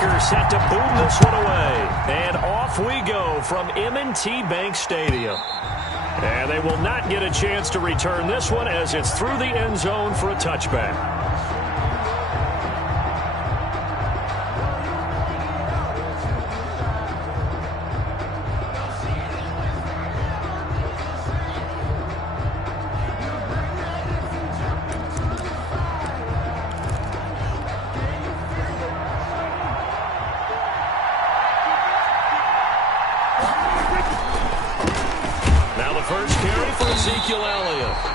kicker set to boom this one away. And off we go from M&T Bank Stadium. And they will not get a chance to return this one as it's through the end zone for a touchback.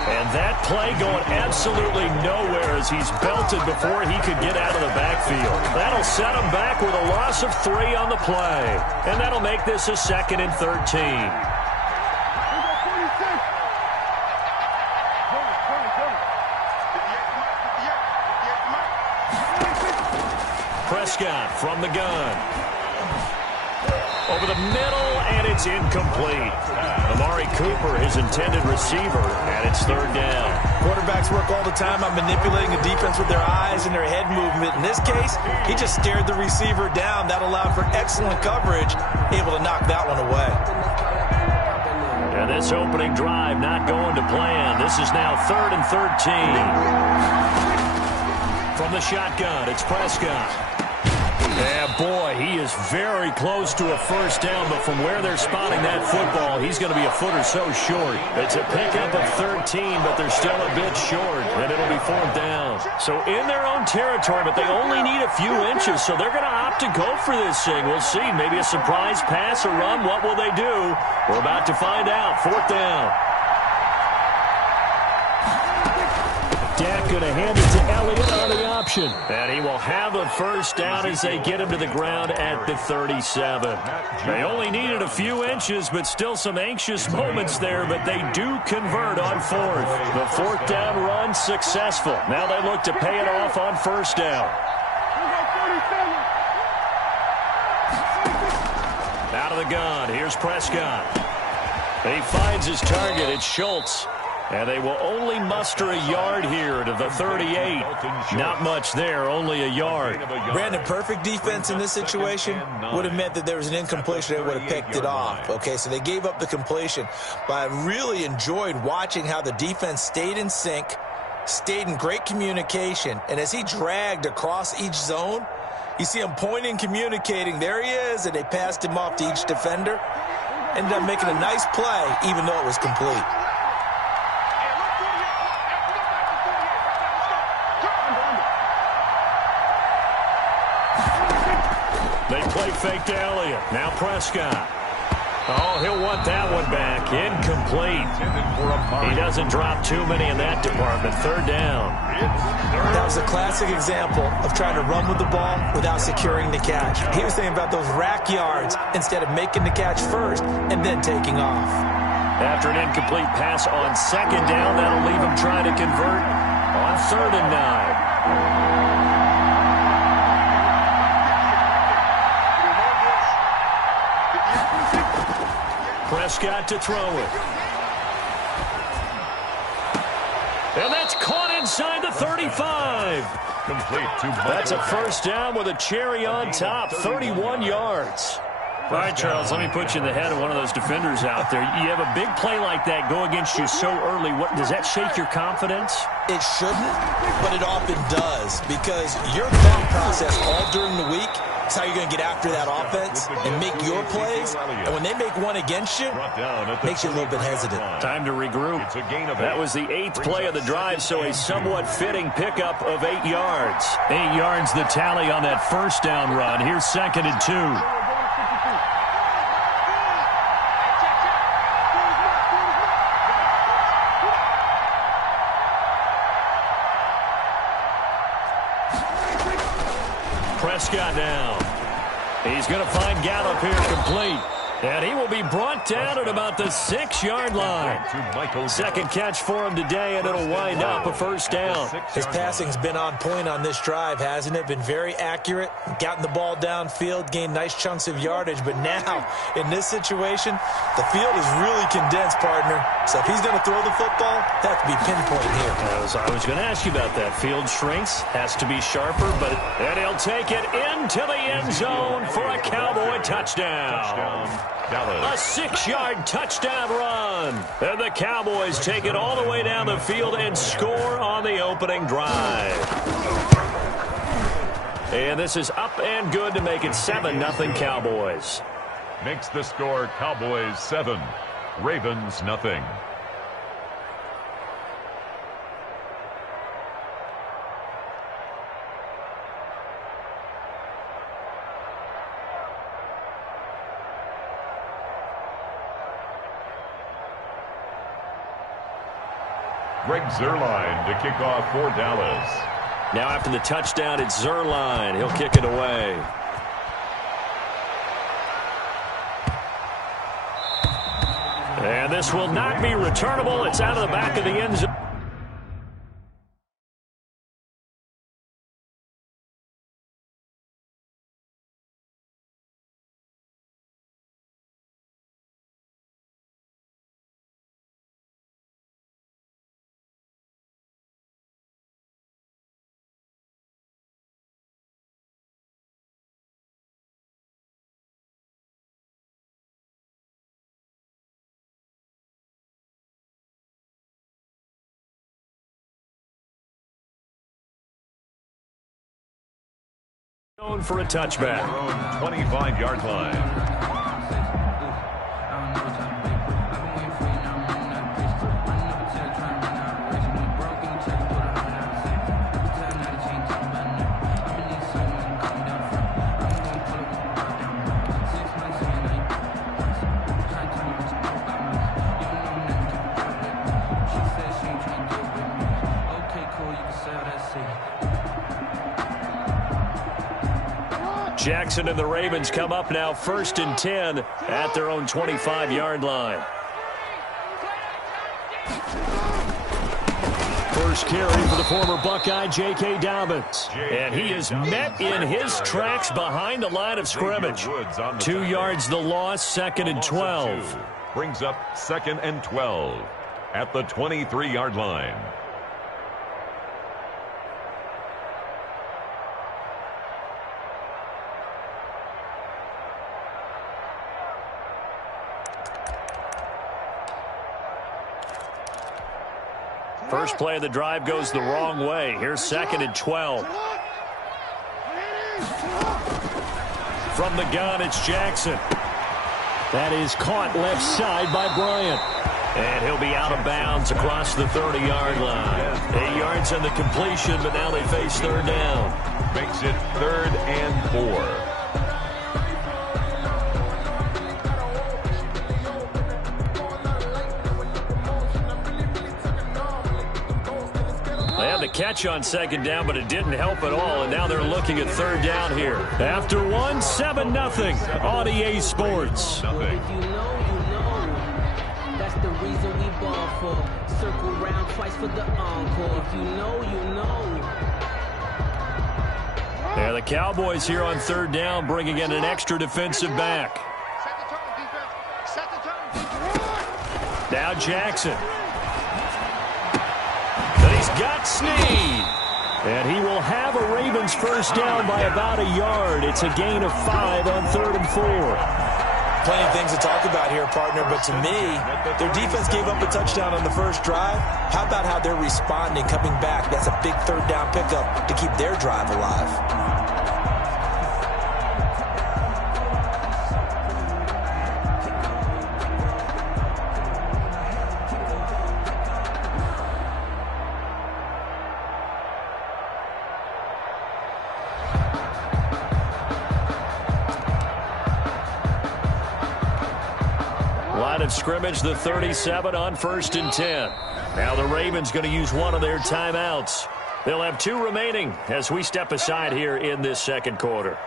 And that play going absolutely nowhere as he's belted before he could get out of the backfield. That'll set him back with a loss of 3 on the play. And that'll make this a 2nd and 13. Prescott from the gun. Over the middle, and it's incomplete. Amari Cooper, his intended receiver, and it's 3rd down. Quarterbacks work all the time on manipulating a defense with their eyes and their head movement. In this case, he just stared the receiver down. That allowed for excellent coverage, able to knock that one away. And this opening drive not going to plan. This is now 3rd and 13. From the shotgun, it's Prescott. Yeah, boy, he is very close to a 1st down, but from where they're spotting that football, he's going to be a foot or so short. It's a pickup of 13, but they're still a bit short, and it'll be 4th down. So in their own territory, but they only need a few inches, so they're going to opt to go for this thing. We'll see. Maybe a surprise pass or run. What will they do? We're about to find out. 4th down. Dak going to hand it to Elliott on the option. And he will have a 1st down as they get him to the ground at the 37. They only needed a few inches, but still some anxious moments there, but they do convert on 4th. The 4th down run successful. Now they look to pay it off on 1st down. Out of the gun, here's Prescott. He finds his target, it's Schultz. And they will only muster a yard here to the 38. Not much there, only a yard. Brandon, perfect defense in this situation would have meant that there was an incompletion. They would have picked it off. Okay, so they gave up the completion. But I really enjoyed watching how the defense stayed in sync, stayed in great communication. And as he dragged across each zone, you see him pointing, communicating. There he is, and they passed him off to each defender. Ended up making a nice play, even though it was complete. They play fake to Elliott. Now Prescott. Oh, he'll want that one back. Incomplete. He doesn't drop too many in that department. 3rd down. That was a classic example of trying to run with the ball without securing the catch. He was thinking about those rack yards instead of making the catch first and then taking off. After an incomplete pass on 2nd down, that'll leave him trying to convert on 3rd and 9. Prescott to throw it. And that's caught inside the 35. Complete to That's a 1st down with a cherry on top, 31 yards. All right, Charles, let me put you in the head of one of those defenders out there. You have a big play like that go against you so early. Does that shake your confidence? It shouldn't, but it often does, because your thought process all during the week is how you're going to get after that offense and make your plays. And when they make one against you, it makes you a little bit hesitant. Time to regroup. That was the 8th play of the drive, so a somewhat fitting pickup of 8 yards. 8 yards the tally on that 1st down run. Here's 2nd and 2. Prescott now. He's going to find Gallup here complete. And he will be brought down at about the 6-yard line. Second catch for him today, and it'll wind up a first down. His passing's been on point on this drive, hasn't it? Been very accurate, gotten the ball downfield, gained nice chunks of yardage. But now, in this situation, the field is really condensed, partner. So if he's going to throw the football, that have to be pinpoint here. I was going to ask you about that. Field shrinks, has to be sharper, and he'll take it into the end zone for a Cowboy touchdown. A 6-yard touchdown run. And the Cowboys take it all the way down the field and score on the opening drive. And this is up and good to make it 7-0 Cowboys. Makes the score Cowboys 7, Ravens nothing. Greg Zuerlein to kick off for Dallas. Now after the touchdown, it's Zuerlein. He'll kick it away. And this will not be returnable. It's out of the back of the end zone. For a touchback. 25-yard line. Jackson and the Ravens come up now 1st and 10 at their own 25-yard line. First carry for the former Buckeye, J.K. Dobbins. And he is met in his tracks behind the line of scrimmage. 2 yards the loss, 2nd and 12. Brings up 2nd and 12 at the 23-yard line. First play of the drive goes the wrong way. Here's 2nd and 12. From the gun, it's Jackson. That is caught left side by Bryant. And he'll be out of bounds across the 30-yard line. 8 yards on the completion, but now they face 3rd down. Makes it 3rd and 4. The catch on 2nd down, but it didn't help at all, and now they're looking at 3rd down here. After 1, 7-0 on EA Sports. If you know, you know. That's the reason we ball for. Circle round twice for the encore. If you know, you know. Yeah, the Cowboys here on 3rd down, bringing in an extra defensive back. Set the tone. Now Jackson. Got Snead. And he will have a Ravens first down by about a yard. It's a gain of 5 on 3rd and 4. Plenty of things to talk about here, partner, but to me, their defense gave up a touchdown on the first drive. How about how they're responding, coming back? That's a big 3rd down pickup to keep their drive alive. Of scrimmage, the 37 on 1st and 10. Now the Ravens going to use one of their timeouts. They'll have 2 remaining as we step aside here in this 2nd quarter.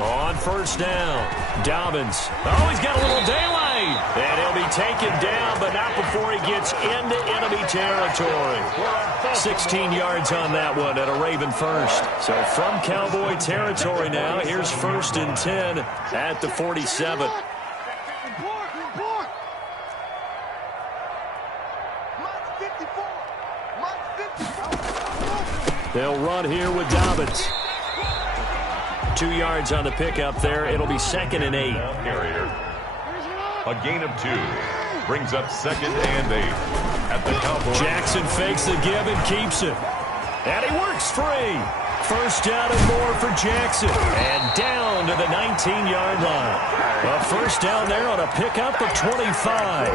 On first down, Dobbins. Oh, he's got a little daylight. And he'll be taken down, but not before he gets into enemy territory. 16 yards on that one at a Raven first. So from Cowboy territory now, here's 1st and 10 at the 47. They'll run here with Dobbins. 2 yards on the pickup there. It'll be 2nd and 8. Carrier. A gain of 2. Brings up 2nd and 8. At the Cowboys. Jackson fakes the give and keeps it. And he works free. First down and more for Jackson. And down to the 19-yard line. A first down there on a pickup of 25.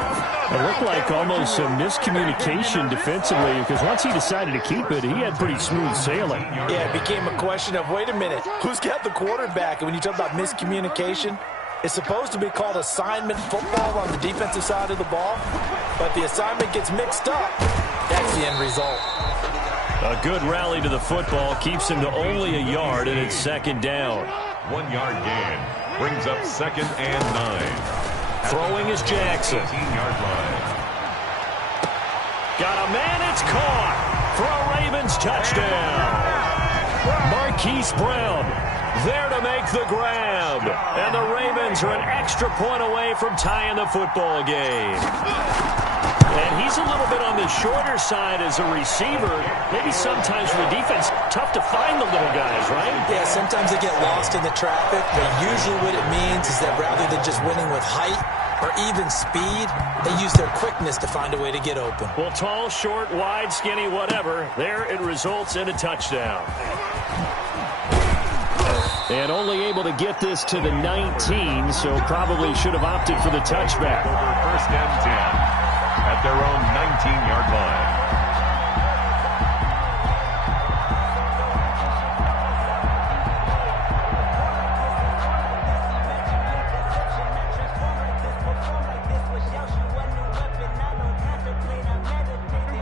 It looked like almost some miscommunication defensively because once he decided to keep it, he had pretty smooth sailing. Yeah, it became a question of, wait a minute, who's got the quarterback? And when you talk about miscommunication, it's supposed to be called assignment football on the defensive side of the ball. But the assignment gets mixed up. That's the end result. A good rally to the football keeps him to only a yard, and it's 2nd down. 1 yard gain. Brings up 2nd and 9. Throwing is Jackson. 18-yard line. Got a man, it's caught for a Ravens touchdown. Marquise Brown there to make the grab. And the Ravens are an extra point away from tying the football game. And he's a little bit on the shorter side as a receiver. Maybe sometimes for the defense, tough to find the little guys, right? Yeah, sometimes they get lost in the traffic, but usually what it means is that rather than just winning with height or even speed, they use their quickness to find a way to get open. Well, tall, short, wide, skinny, whatever, there it results in a touchdown. And only able to get this to the 19, so probably should have opted for the touchback. Over 1st and 10. At their own 19-yard line.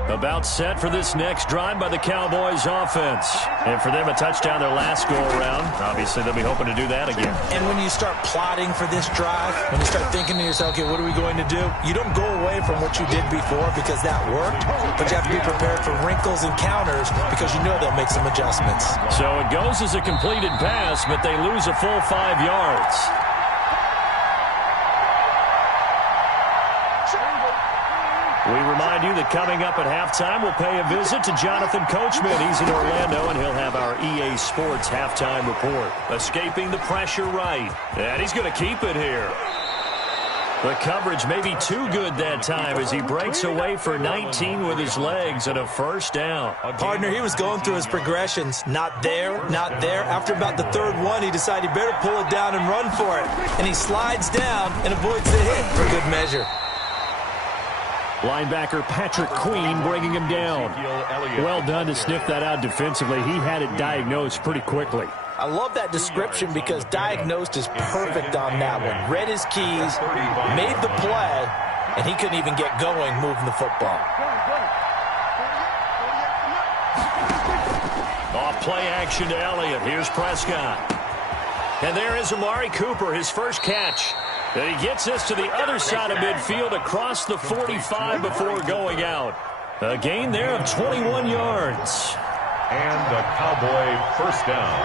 About set for this next drive by the Cowboys offense. And for them, a touchdown their last go-around. Obviously, they'll be hoping to do that again. And when you start plotting for this drive, when you start thinking to yourself, okay, what are we going to do? You don't go away from what you did before because that worked, but you have to be prepared for wrinkles and counters because you know they'll make some adjustments. So it goes as a completed pass, but they lose a full 5 yards. We remind you that coming up at halftime, we'll pay a visit to Jonathan Coachman. He's in Orlando, and he'll have our EA Sports halftime report. Escaping the pressure right. And he's going to keep it here. The coverage may be too good that time as he breaks away for 19 with his legs and a first down. Partner, he was going through his progressions. Not there, not there. After about the 3rd one, he decided he better pull it down and run for it. And he slides down and avoids the hit for good measure. Linebacker Patrick Queen bringing him down. Well done to sniff that out defensively. He had it diagnosed pretty quickly. I love that description because diagnosed is perfect on that one. Read his keys, made the play, and he couldn't even get going moving the football. Off play action to Elliott. Here's Prescott. And there is Amari Cooper, his first catch. And he gets this to the other side of midfield across the 45 before going out. A gain there of 21 yards. And a Cowboy first down.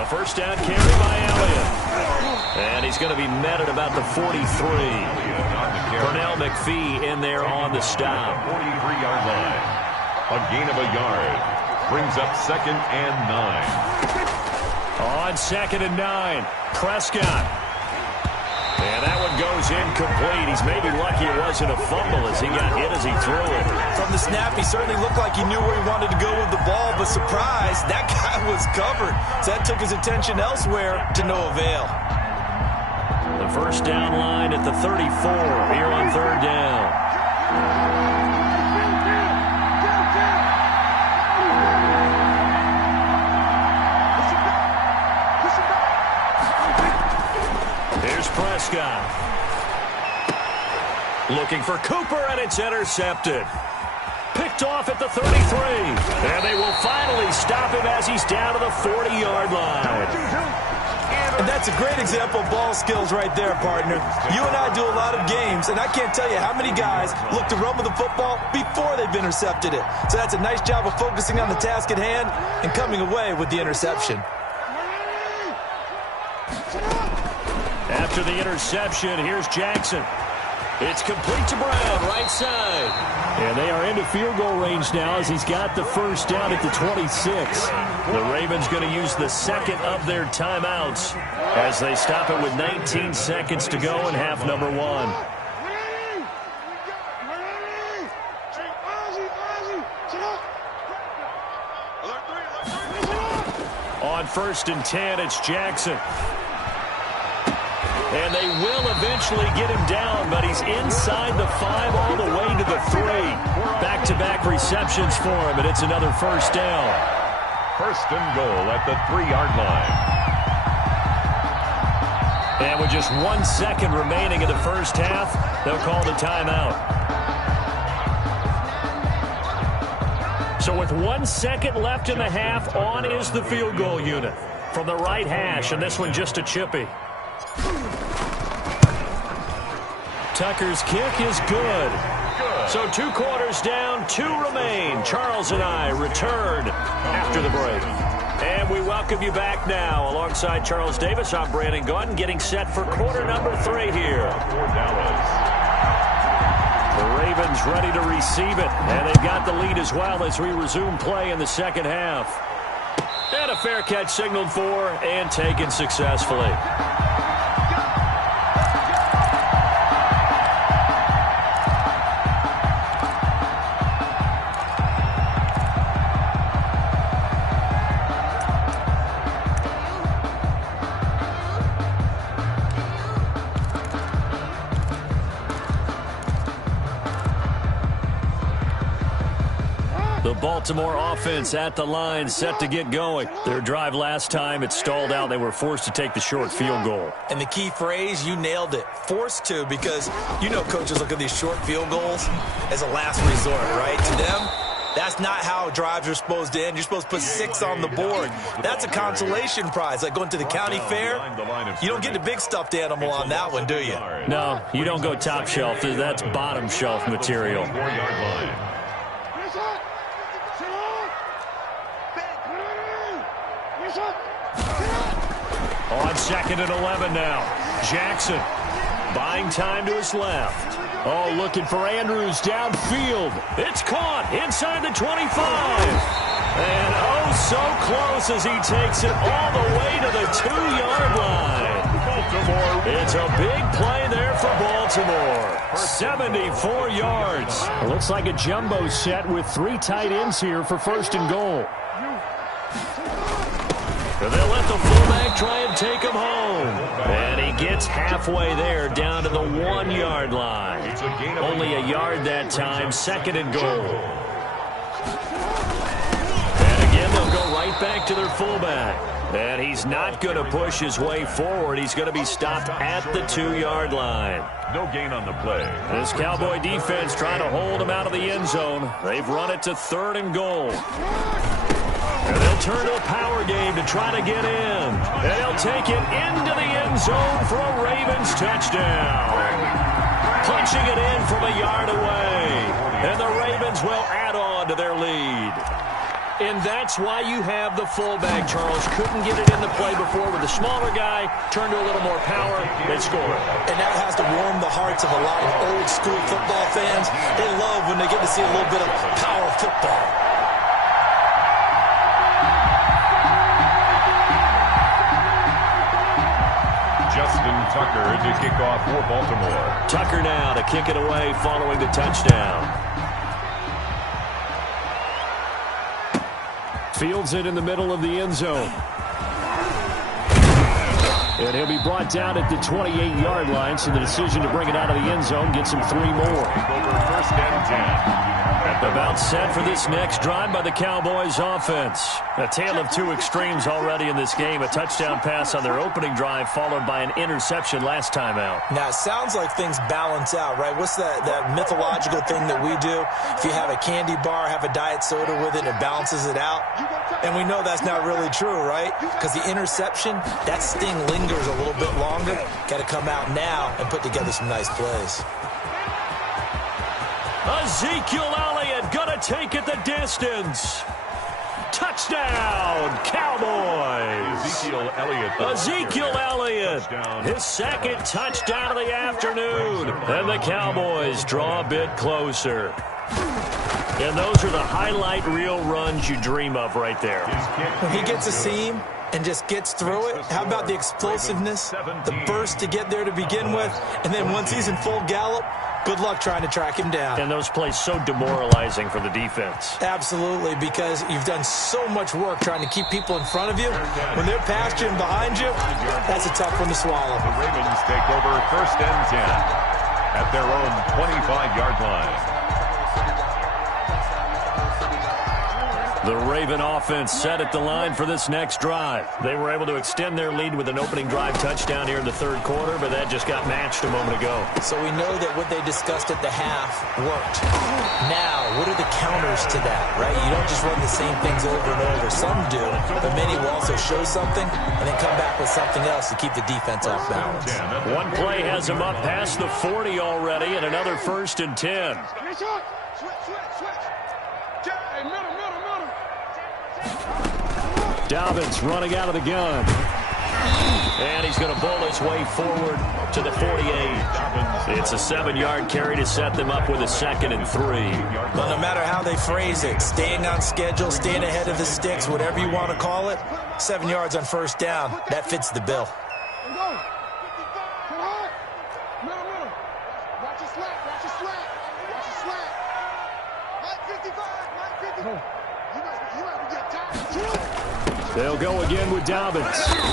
A first down carry by Elliott. And he's going to be met at about the 43. Pernell McPhee in there on the stop. 43-yard line. A gain of a yard. Brings up 2nd and 9. On 2nd and 9, Prescott. And that one goes incomplete. He's maybe lucky it wasn't a fumble as he got hit as he threw it. From the snap, he certainly looked like he knew where he wanted to go with the ball, but surprise, that guy was covered. So that took his attention elsewhere to no avail. The first down line at the 34 here on 3rd down. Here's Prescott. Looking for Cooper, and it's intercepted. Picked off at the 33. And they will finally stop him as he's down to the 40-yard line. And that's a great example of ball skills right there, partner. You and I do a lot of games, and I can't tell you how many guys look to run with the football before they've intercepted it. So that's a nice job of focusing on the task at hand and coming away with the interception. After the interception, here's Jackson. It's complete to Brown, right side. And they are into field goal range now as he's got the first down at the 26. The Ravens going to use the second of their timeouts as they stop it with 19 seconds to go in half number one. On 1st and 10, it's Jackson. And they will eventually get him down, but he's inside the 5 all the way to the 3. Back-to-back receptions for him, and it's another first down. 1st and goal at the 3-yard line. And with just 1 second remaining in the first half, they'll call the timeout. So with 1 second left in the half, on is the field goal unit from the right hash, and this one just a chippy. Tucker's kick is good. So 2 quarters down, 2 remain. Charles and I return after the break. And we welcome you back now. Alongside Charles Davis, I'm Brandon Gaudin, getting set for quarter number 3 here. The Ravens ready to receive it, and they've got the lead as well as we resume play in the second half. And a fair catch signaled for and taken successfully. Baltimore offense at the line, set to get going. Their drive last time, it stalled out. They were forced to take the short field goal. And the key phrase, you nailed it. Forced to, because you know coaches look at these short field goals as a last resort, right? To them, that's not how drives are supposed to end. You're supposed to put 6 on the board. That's a consolation prize. Like going to the county fair, you don't get the big stuffed animal on that one, do you? No, you don't go top shelf. That's bottom shelf material. 4-yard line. On 2nd and 11 now. Jackson buying time to his left. Oh, looking for Andrews downfield. It's caught inside the 25. And oh, so close as he takes it all the way to the 2-yard line. It's a big play there for Baltimore. 74 yards. It looks like a jumbo set with 3 tight ends here for 1st and goal. And they'll let the fullback try and take him home. And he gets halfway there, down to the 1-yard line. Only a yard that time, 2nd and goal. And again, they'll go right back to their fullback. And he's not going to push his way forward. He's going to be stopped at the 2-yard line. No gain on the play. This Cowboy defense trying to hold him out of the end zone. They've run it to 3rd and goal. And they'll turn to a power game to try to get in. And they'll take it into the end zone for a Ravens touchdown. Punching it in from a yard away. And the Ravens will add on to their lead. And that's why you have the fullback, Charles. Couldn't get it into play before with the smaller guy. Turned to a little more power. They score. And that has to warm the hearts of a lot of old school football fans. They love when they get to see a little bit of power football. Tucker to kick off for Baltimore. Tucker now to kick it away following the touchdown. Fields it in the middle of the end zone. And he'll be brought down at the 28-yard line, so the decision to bring it out of the end zone gets him 3 more. Over 1st and 10. At About set for this next drive by the Cowboys offense. A tale of two extremes already in this game. A touchdown pass on their opening drive followed by an interception last time out. Now, it sounds like things balance out, right? What's that mythological thing that we do? If you have a candy bar, have a diet soda with it, it balances it out. And we know that's not really true, right? Because the interception, that sting lingers a little bit longer. Got to come out now and put together some nice plays. Ezekiel Elliott gonna take it the distance. Touchdown, Cowboys. Ezekiel Elliott, his second touchdown of the afternoon. And the Cowboys draw a bit closer. And those are the highlight reel runs you dream of right there. When he gets a seam and just gets through it, how about the explosiveness, the burst to get there to begin with, and then once he's in full gallop, good luck trying to track him down. And those plays so demoralizing for the defense. Absolutely, because you've done so much work trying to keep people in front of you. When they're past you and behind you, that's a tough one to swallow. The Ravens take over 1st and 10 at their own 25-yard line. The Raven offense set at the line for this next drive. They were able to extend their lead with an opening drive touchdown here in the third quarter, but that just got matched a moment ago. So we know that what they discussed at the half worked. Now, what are the counters to that, right? You don't just run the same things over and over. Some do, but many will also show something and then come back with something else to keep the defense off balance. One play has them up past the 40 already, and another 1st and 10. Dobbins running out of the gun. And he's going to bowl his way forward to the 48. It's a 7-yard carry to set them up with a 2nd and 3. Well, no matter how they phrase it, staying on schedule, staying ahead of the sticks, whatever you want to call it, 7 yards on 1st down, that fits the bill. They'll go again with Dobbins.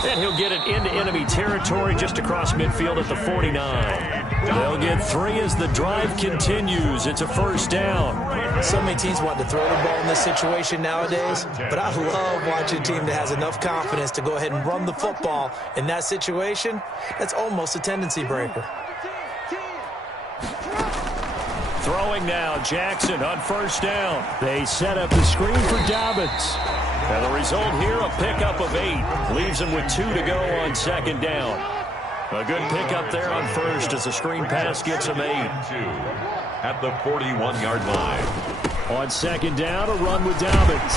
And he'll get it into enemy territory just across midfield at the 49. They'll get 3 as the drive continues. It's a 1st down. So many teams want to throw the ball in this situation nowadays, but I love watching a team that has enough confidence to go ahead and run the football. In that situation, that's almost a tendency breaker. Throwing now, Jackson on 1st down. They set up the screen for Dobbins. And the result here, a pickup of 8. Leaves them with 2 to go on 2nd down. A good pickup there on 1st as the screen pass gets them 8. At the 41-yard line. On 2nd down, a run with Dobbins.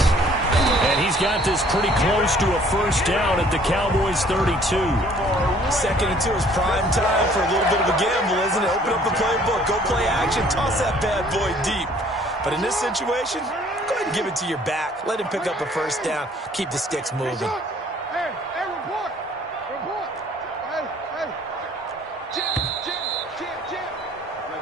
And he's got this pretty close to a 1st down at the Cowboys' 32. 2nd and 2 is prime time for a little bit of a gamble, isn't it? Open up the playbook, go play action, toss that bad boy deep. But in this situation, go ahead and give it to your back. Let him pick up a 1st down. Keep the sticks moving. Hey, report.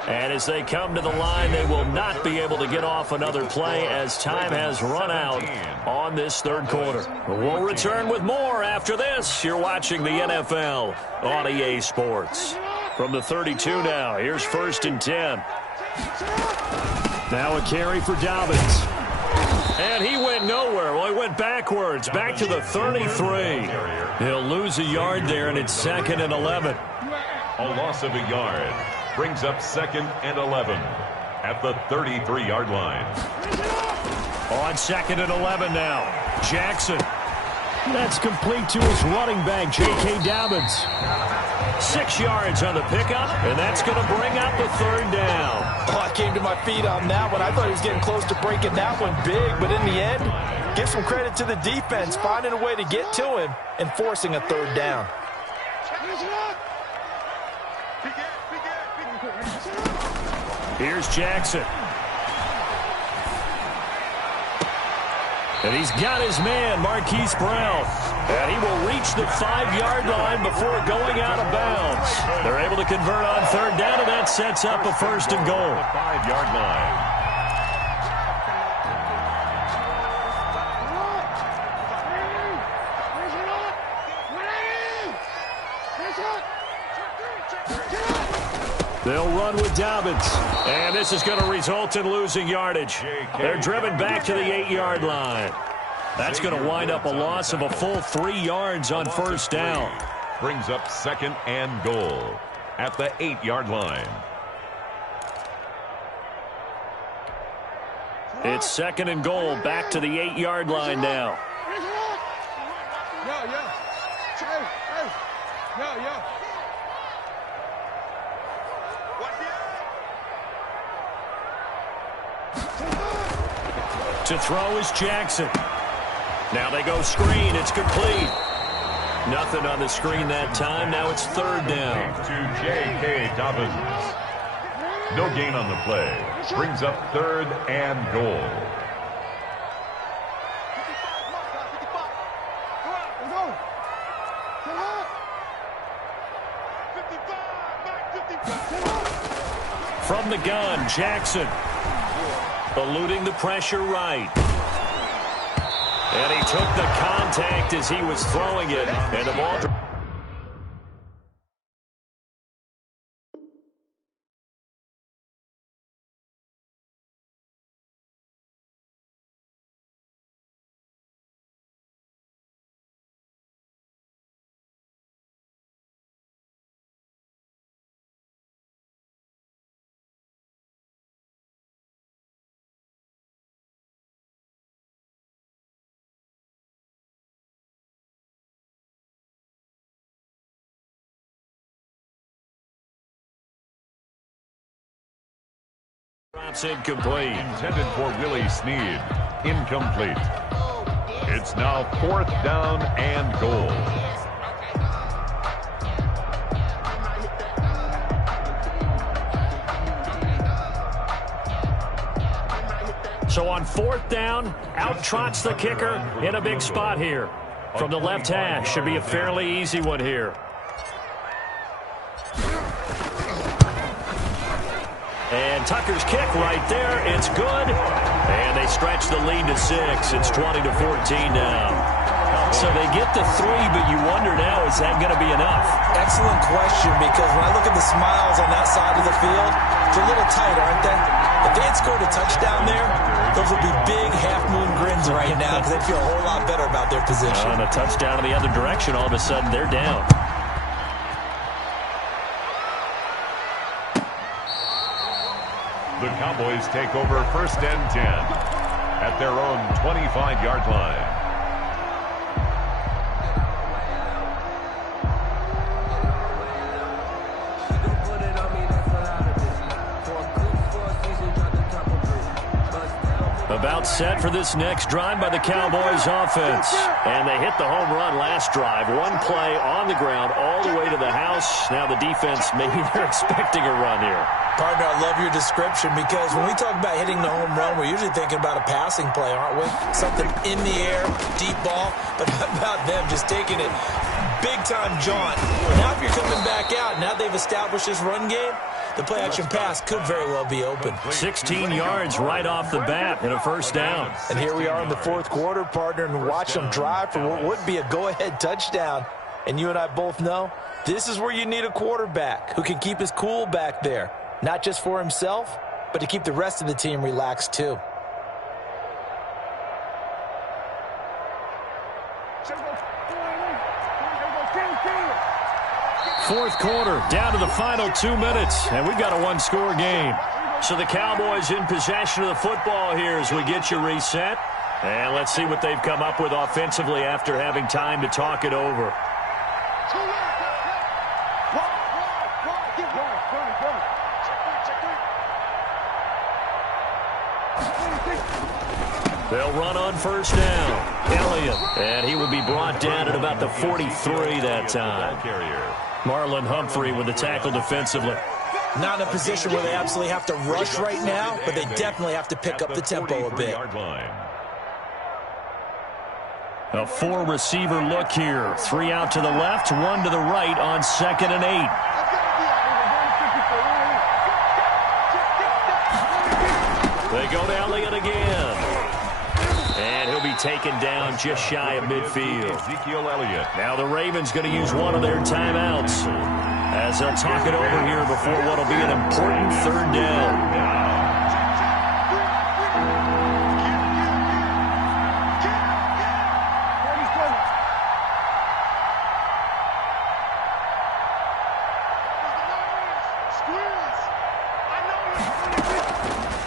And as they come to the line, they will not be able to get off another play as time has run out on this third quarter. We'll return with more after this. You're watching the NFL on EA Sports. From the 32 now, here's 1st and 10. Now a carry for Dobbins. And he went nowhere. Well, he went backwards, back to the 33. He'll lose a yard there, and it's 2nd and 11. A loss of a yard brings up 2nd and 11 at the 33-yard line. On 2nd and 11 now, Jackson. That's complete to his running back, J.K. Dobbins. 6 yards on the pickup, and that's going to bring up the 3rd down. Oh, I came to my feet on that one. I thought he was getting close to breaking that one big, but in the end, give some credit to the defense, finding a way to get to him and forcing a 3rd down. Here's Jackson. And he's got his man, Marquise Brown. And he will reach the 5-yard line before going out of bounds. They're able to convert on 3rd down, and that sets up a 1st and goal. 5-yard line. They'll run with Dobbins. And this is going to result in losing yardage. They're driven back to the 8-yard line. That's going to wind up a loss of a full 3 yards on first down. Brings up 2nd and goal at the 8-yard line. It's 2nd and goal, back to the 8-yard line now. To throw is Jackson. Now they go screen. It's complete. Nothing on the screen that time. Now it's 3rd down. To J.K. Dobbins. No gain on the play. Brings up 3rd and goal. From the gun, Jackson. Eluding the pressure right. And he took the contact as he was throwing it. And the ball... Drops incomplete. Intended for Willie Snead. Incomplete. It's now 4th down and goal. So on 4th down, out trots the kicker in a big spot here. From the left hash, should be a fairly easy one here. And Tucker's kick right there. It's good. And they stretch the lead to 6. It's 20-14 now. So they get the 3, but you wonder now, is that going to be enough? Excellent question, because when I look at the smiles on that side of the field, they're a little tight, aren't they? If they had scored a touchdown there, those would be big half-moon grins right now because they feel a whole lot better about their position. On a touchdown in the other direction, all of a sudden they're down. The Cowboys take over 1st and 10 at their own 25-yard line. About set for this next drive by the Cowboys offense. And they hit the home run last drive. One play on the ground all the way to the house. Now the defense, maybe they're expecting a run here. Partner, I love your description because when we talk about hitting the home run, we're usually thinking about a passing play, aren't we? Something in the air, deep ball. But how about them just taking it big-time jaunt? Now if you're coming back out, now they've established this run game, the play-action pass could very well be open. 16 yards right off the bat and a 1st down. And here we are in the 4th quarter, partner, and watch them drive for what would be a go-ahead touchdown. And you and I both know this is where you need a quarterback who can keep his cool back there. Not just for himself, but to keep the rest of the team relaxed too. Fourth quarter, down to the final 2 minutes, and we've got a 1-score game. So the Cowboys in possession of the football here as we get you reset. And let's see what they've come up with offensively after having time to talk it over. They'll run on 1st down. Elliott, and he will be brought down at about the 43 that time. Marlon Humphrey with the tackle defensively. Not in a position where they absolutely have to rush right now, but they definitely have to pick up the tempo a bit. A 4-receiver look here. 3 out to the left, 1 to the right on 2nd and 8. They go to Elliott again. And he'll be taken down just shy of midfield. Ezekiel Elliott. Now the Ravens going to use one of their timeouts. as they'll talk it over here before what will be an important third down.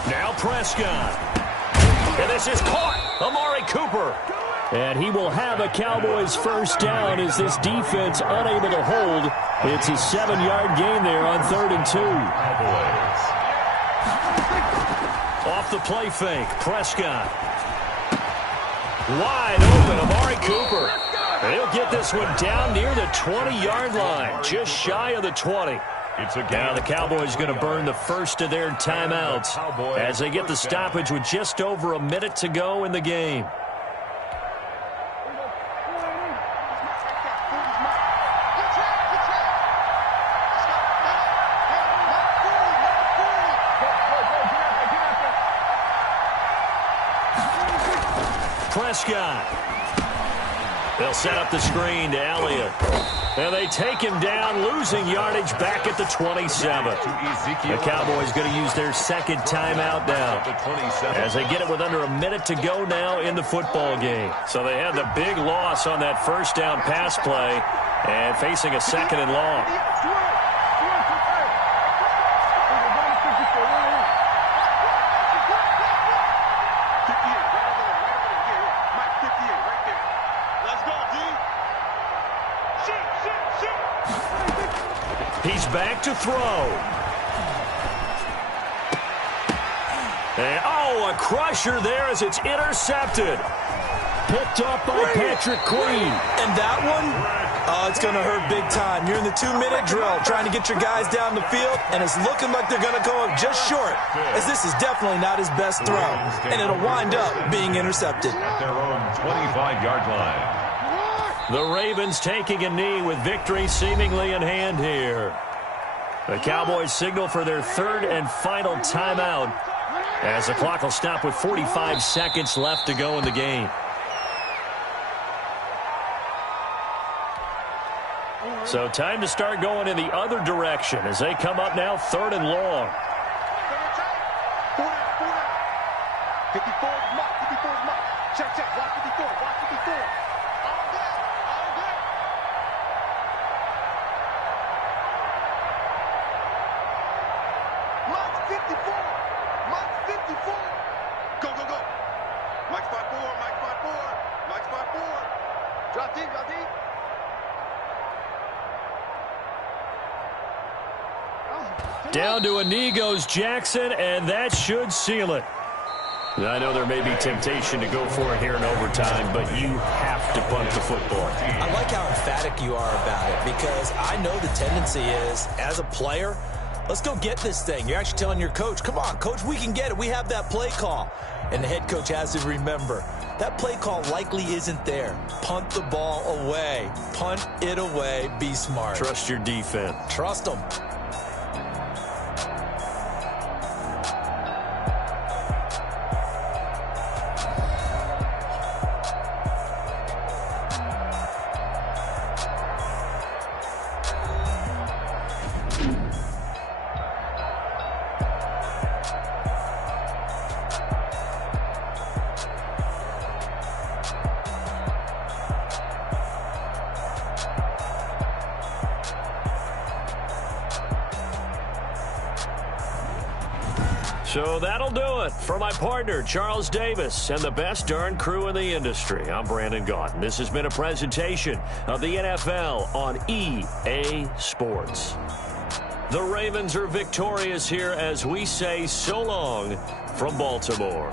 Now Prescott. And this is caught. Amari Cooper. And he will have a Cowboys first down as this defense unable to hold. It's a 7-yard gain there on 3rd and 2. Off the play fake, Prescott. Wide open, Amari Cooper. He'll get this one down near the 20-yard line, just shy of the 20. Now the Cowboys going to burn the first of their timeouts as they get the stoppage with just over a minute to go in the game. Prescott. They'll set up the screen to Elliott. And they take him down, losing yardage back at the 27. The Cowboys going to use their second timeout now as they get it with under a minute to go now in the football game. So they had the big loss on that first down pass play and facing a 2nd and long. He's back to throw. And, a crusher there as it's intercepted. Picked up by Patrick Queen. And that one, it's going to hurt big time. You're in the 2-minute drill trying to get your guys down the field, and it's looking like they're going to go up just short, as this is definitely not his best throw. And it'll wind up being intercepted. At their own 25-yard line. The Ravens taking a knee with victory seemingly in hand here. The Cowboys signal for their 3rd and final timeout as the clock will stop with 45 seconds left to go in the game. So time to start going in the other direction as they come up now 3rd and long. 54 mark, 54 mark. Check, watch 54, watch 54. All day. Mike's 54. Mike's 54. Go. Mike's 5-4, Mike's 5-4. Mike's 5-4. Drop deep. Down to a knee goes Jackson, and that should seal it. I know there may be temptation to go for it here in overtime, but you have to punt the football. I like how emphatic you are about it, because I know the tendency is, as a player, let's go get this thing. You're actually telling your coach, come on, coach, we can get it. We have that play call. And the head coach has to remember, that play call likely isn't there. Punt the ball away. Punt it away. Be smart. Trust your defense. Trust them. So that'll do it for my partner, Charles Davis, and the best darn crew in the industry. I'm Brandon Gaudin. This has been a presentation of the NFL on EA Sports. The Ravens are victorious here as we say so long from Baltimore.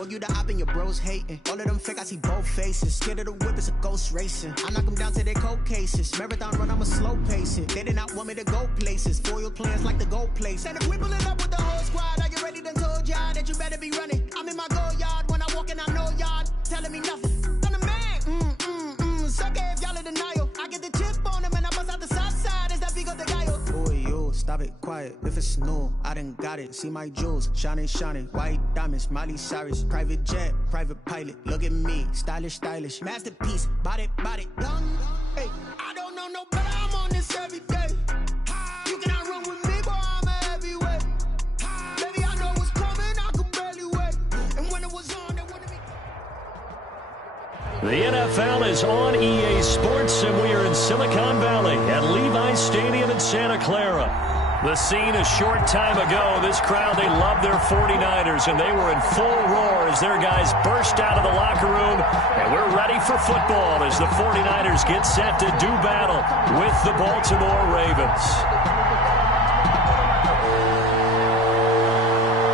Boy, you the op and your bros hating. All of them fake, I see both faces. Scared of the whip, it's a ghost racing. I knock them down to their cold cases. Marathon run, I'm a slow pace it. They did not want me to go places. Foil plans like the gold place. And if we pulling up with the whole squad, are you ready? Done told y'all that you better be running. I'm in my go yard when I walk in, I know y'all telling me nothing. I'm the man. Suck it if y'all in denial. I get the chip on them and I bust out the south side. Is that Vigo the guy? Boy, yo, stop it, quiet. If it's new, I done got it. See my jewels, shining, white diamonds, Miley Cyrus, private jet, private pilot. Look at me, stylish, masterpiece, body, young. Hey, I don't know no better. I'm on this every day. You cannot run with me, boy. I'm a heavyweight. Baby, I know what's coming. I could barely wait. And when it was on, they wouldn't be. The NFL is on EA Sports, and we are in Silicon Valley at Levi's Stadium in Santa Clara. The scene a short time ago, this crowd, they love their 49ers, and they were in full roar as their guys burst out of the locker room. And we're ready for football as the 49ers get set to do battle with the Baltimore Ravens.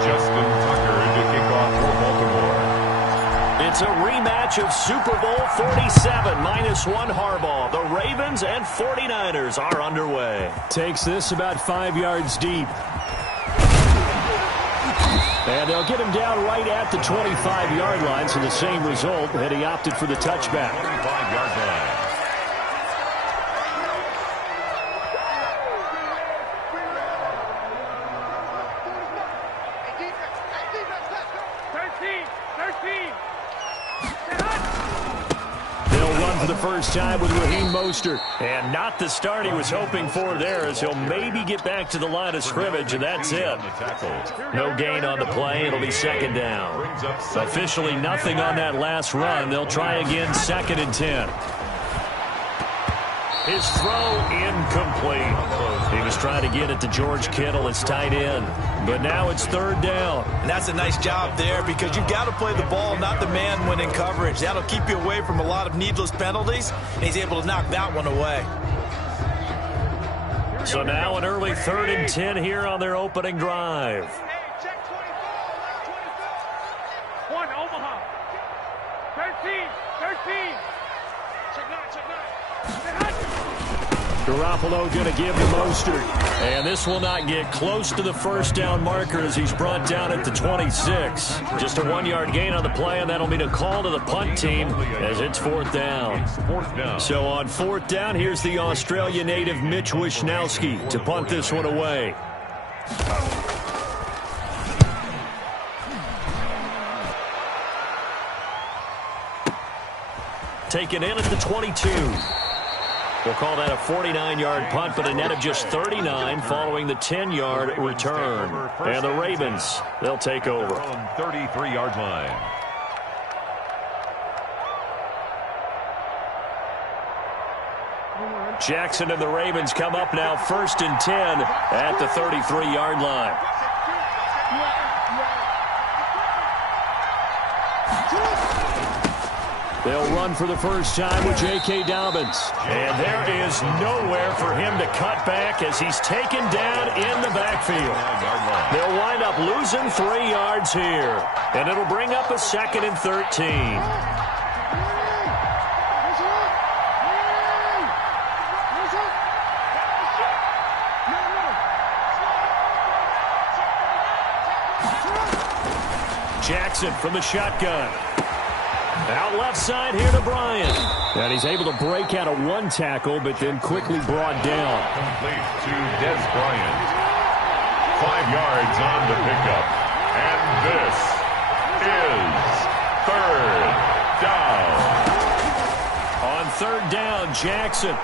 Justin Tucker to kick off for Baltimore. It's a rematch of Super Bowl 47, -1 Harbaugh. The Ravens and 49ers are underway. Takes this about 5 yards deep. And they'll get him down right at the 25-yard line, so the same result, and he opted for the touchback. 25-yard line. For the first time with Raheem Mostert. And not the start he was hoping for there, as he'll maybe get back to the line of scrimmage, and that's it. No gain on the play. It'll be second down. Officially nothing on that last run. They'll try again, 2nd and 10. His throw incomplete. He was trying to get it to George Kittle, his tight end. But now it's 3rd down. And that's a nice job there, because you've got to play the ball, not the man when in coverage. That'll keep you away from a lot of needless penalties, and he's able to knock that one away. So now an early 3rd and 10 here on their opening drive. Check 24. 1, Omaha. 13. Check 9. Garoppolo going to give to Mostert. And this will not get close to the first down marker as he's brought down at the 26. Just a 1-yard gain on the play, and that'll be a call to the punt team as it's 4th down. So on 4th down, here's the Australia native Mitch Wishnowsky to punt this one away. Taken in at the 22. We'll call that a 49-yard punt, but a net of just 39 following the 10-yard return. And the Ravens, they'll take over. 33-yard line. Jackson and the Ravens come up now 1st and 10 at the 33-yard line. They'll run for the first time with J.K. Dobbins. And there is nowhere for him to cut back as he's taken down in the backfield. They'll wind up losing 3 yards here. And it'll bring up a 2nd and 13. Jackson from the shotgun. Out left side here to Bryant. And he's able to break out of 1 tackle, but then quickly brought down. Complete to Des Bryant. 5 yards on the pickup. And this is 3rd down. On 3rd down, Jackson.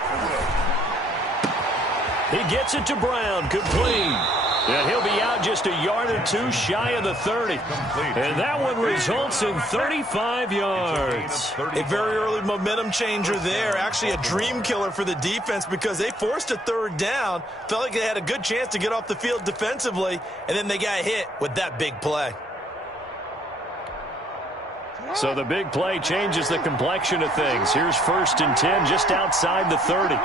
He gets it to Brown, complete. And he'll be out just a yard or 2 shy of the 30. And that one results in 35 yards. A very early momentum changer there. Actually a dream killer for the defense, because they forced a 3rd down. Felt like they had a good chance to get off the field defensively, and then they got hit with that big play. So the big play changes the complexion of things. Here's 1st and 10 just outside the 30.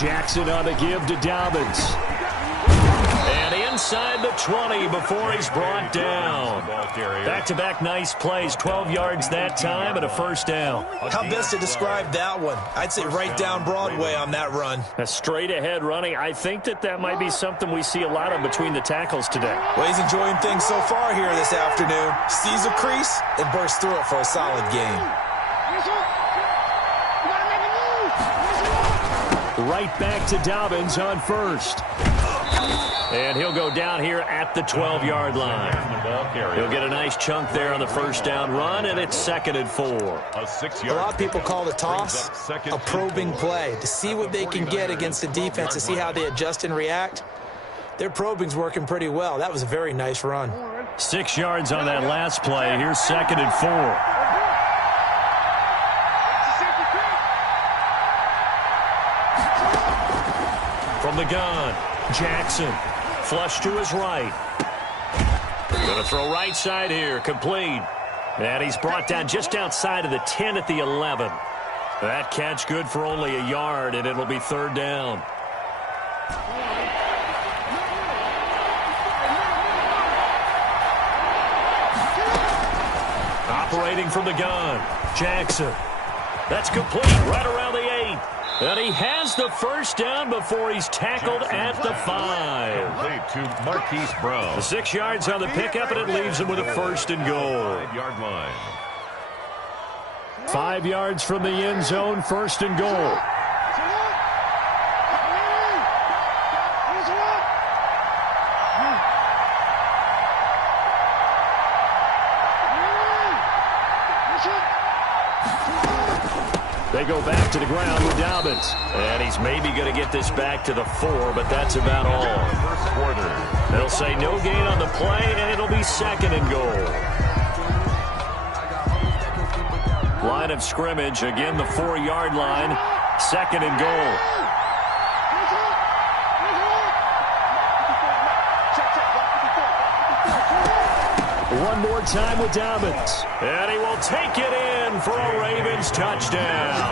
Jackson on the give to Dobbins. And inside the 20 before he's brought down. Back-to-back nice plays, 12 yards that time and a first down. How best to describe that one? I'd say right down Broadway on that run. A straight-ahead running. I think that might be something we see a lot of between the tackles today. Well, he's enjoying things so far here this afternoon. Sees a crease and bursts through it for a solid gain. Right back to Dobbins on first. And he'll go down here at the 12-yard line. He'll get a nice chunk there on the first down run, and it's 2nd and 4. A lot of people call the toss a probing play to see what they can get against the defense, to see how they adjust and react. Their probing's working pretty well. That was a very nice run. 6 yards on that last play. Here's 2nd and 4. From the gun, Jackson. Flush to his right. Going to throw right side here. Complete. And he's brought down just outside of the 10 at the 11. That catch good for only a yard, and it'll be 3rd down. Operating from the gun, Jackson. That's complete right around the 8. And he has the first down before he's tackled at the 5. Complete to Marquise Brown. 6 yards on the pickup, and it leaves him with a 1st and goal. 5-yard line. 5 yards from the end zone, 1st and goal. They go back to the ground with Dobbins. And he's maybe going to get this back to the 4, but that's about all. First quarter. They'll say no gain on the play, and it'll be 2nd and goal. Line of scrimmage, again the 4-yard line, 2nd and goal. One more time with Dobbins. And he will take it in for a Ravens touchdown.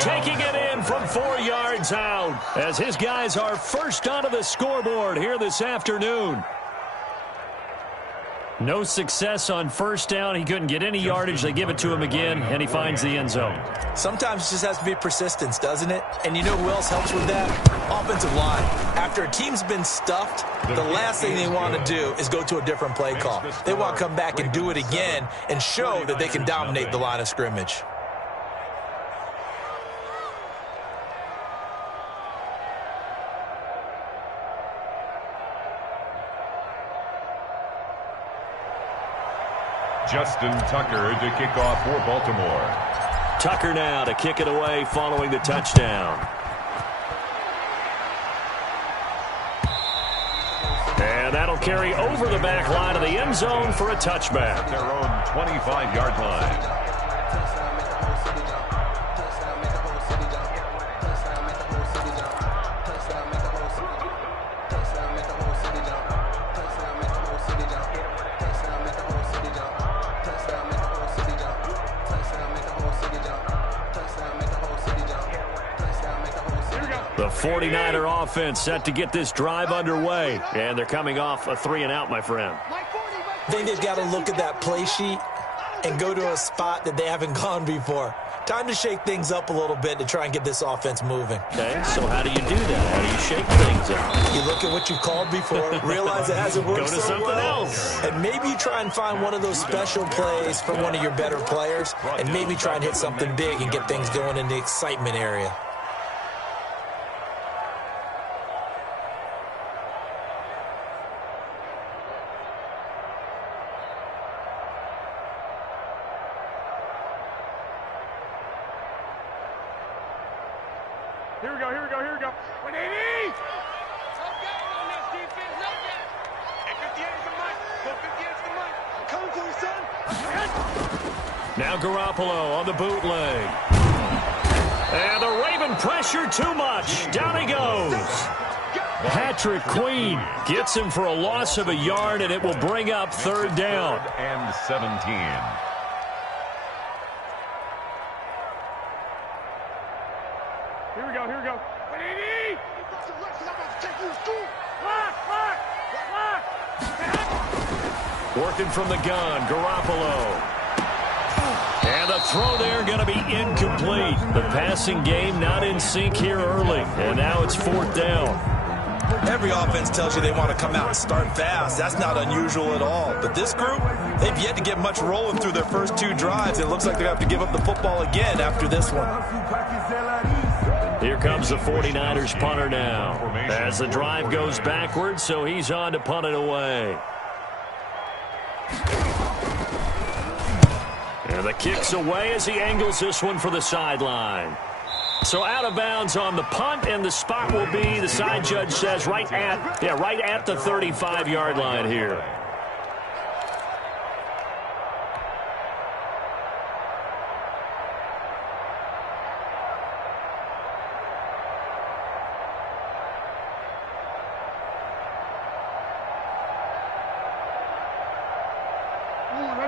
Taking it in from 4 yards out as his guys are first onto the scoreboard here this afternoon. No success on first down. He couldn't get any yardage. They give it to him again, and he finds the end zone. Sometimes it just has to be persistence, doesn't it? And you know who else helps with that? Offensive line. After a team's been stuffed, the last thing they want to do is go to a different play call. They want to come back and do it again and show that they can dominate the line of scrimmage. Justin Tucker to kick off for Baltimore. Tucker now to kick it away following the touchdown. And that'll carry over the back line of the end zone for a touchback. Their own 25-yard line. The 49er offense set to get this drive underway. And they're coming off a 3-and-out, my friend. I think they've got to look at that play sheet and go to a spot that they haven't gone before. Time to shake things up a little bit to try and get this offense moving. Okay, so how do you do that? How do you shake things up? You look at what you've called before, realize it hasn't worked Go to so something well, else. and maybe you try and find one of those special plays from one of your better players, and maybe try and hit something big and get things going in the excitement area. Here we go, here we go, here we go. 180! No game on this defense, no game. And 58's the mic. 58's the mic. I'm coming for you, son. Now Garoppolo on the bootleg. And the Raven pressure too much. Down he goes. Patrick Queen gets him for a loss of a yard, and it will bring up 3rd down. And 17. Here we go, here we go. Working from the gun, Garoppolo. And the throw there going to be incomplete. The passing game not in sync here early. And now it's 4th down. Every offense tells you they want to come out and start fast. That's not unusual at all. But this group, they've yet to get much rolling through their first 2 drives. It looks like they're going to have to give up the football again after this one. Here comes the 49ers punter now. As the drive goes backwards, so he's on to punt it away. And the kick's away as he angles this one for the sideline. So out of bounds on the punt, and the spot will be, the side judge says, right at the 35-yard line here.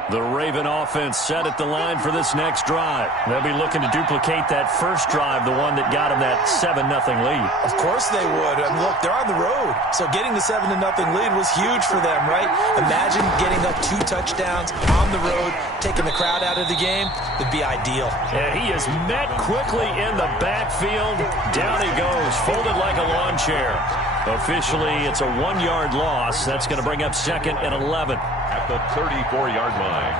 The Raven offense set at the line for this next drive. They'll be looking to duplicate that first drive, the one that got them that 7-0 lead. Of course they would. And look, they're on the road. So getting the 7-0 lead was huge for them, right? Imagine getting up 2 touchdowns on the road, taking the crowd out of the game. It'd be ideal. And he is met quickly in the backfield. Down he goes, folded like a lawn chair. Officially, it's a 1-yard loss. That's going to bring up 2nd and 11. At the 34-yard line.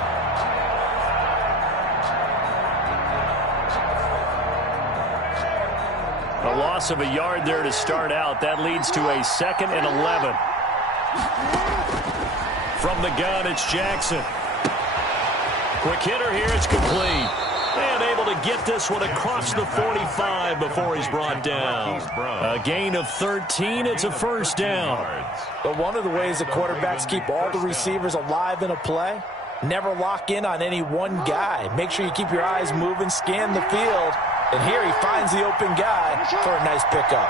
A loss of a yard there to start out. That leads to a 2nd and 11. From the gun, it's Jackson. Quick hitter here, it's complete. And able to get this one across the 45 before he's brought down. A gain of 13, it's a 1st down. But one of the ways the quarterbacks keep all the receivers alive in a play, never lock in on any one guy. Make sure you keep your eyes moving, scan the field. And here he finds the open guy for a nice pickup.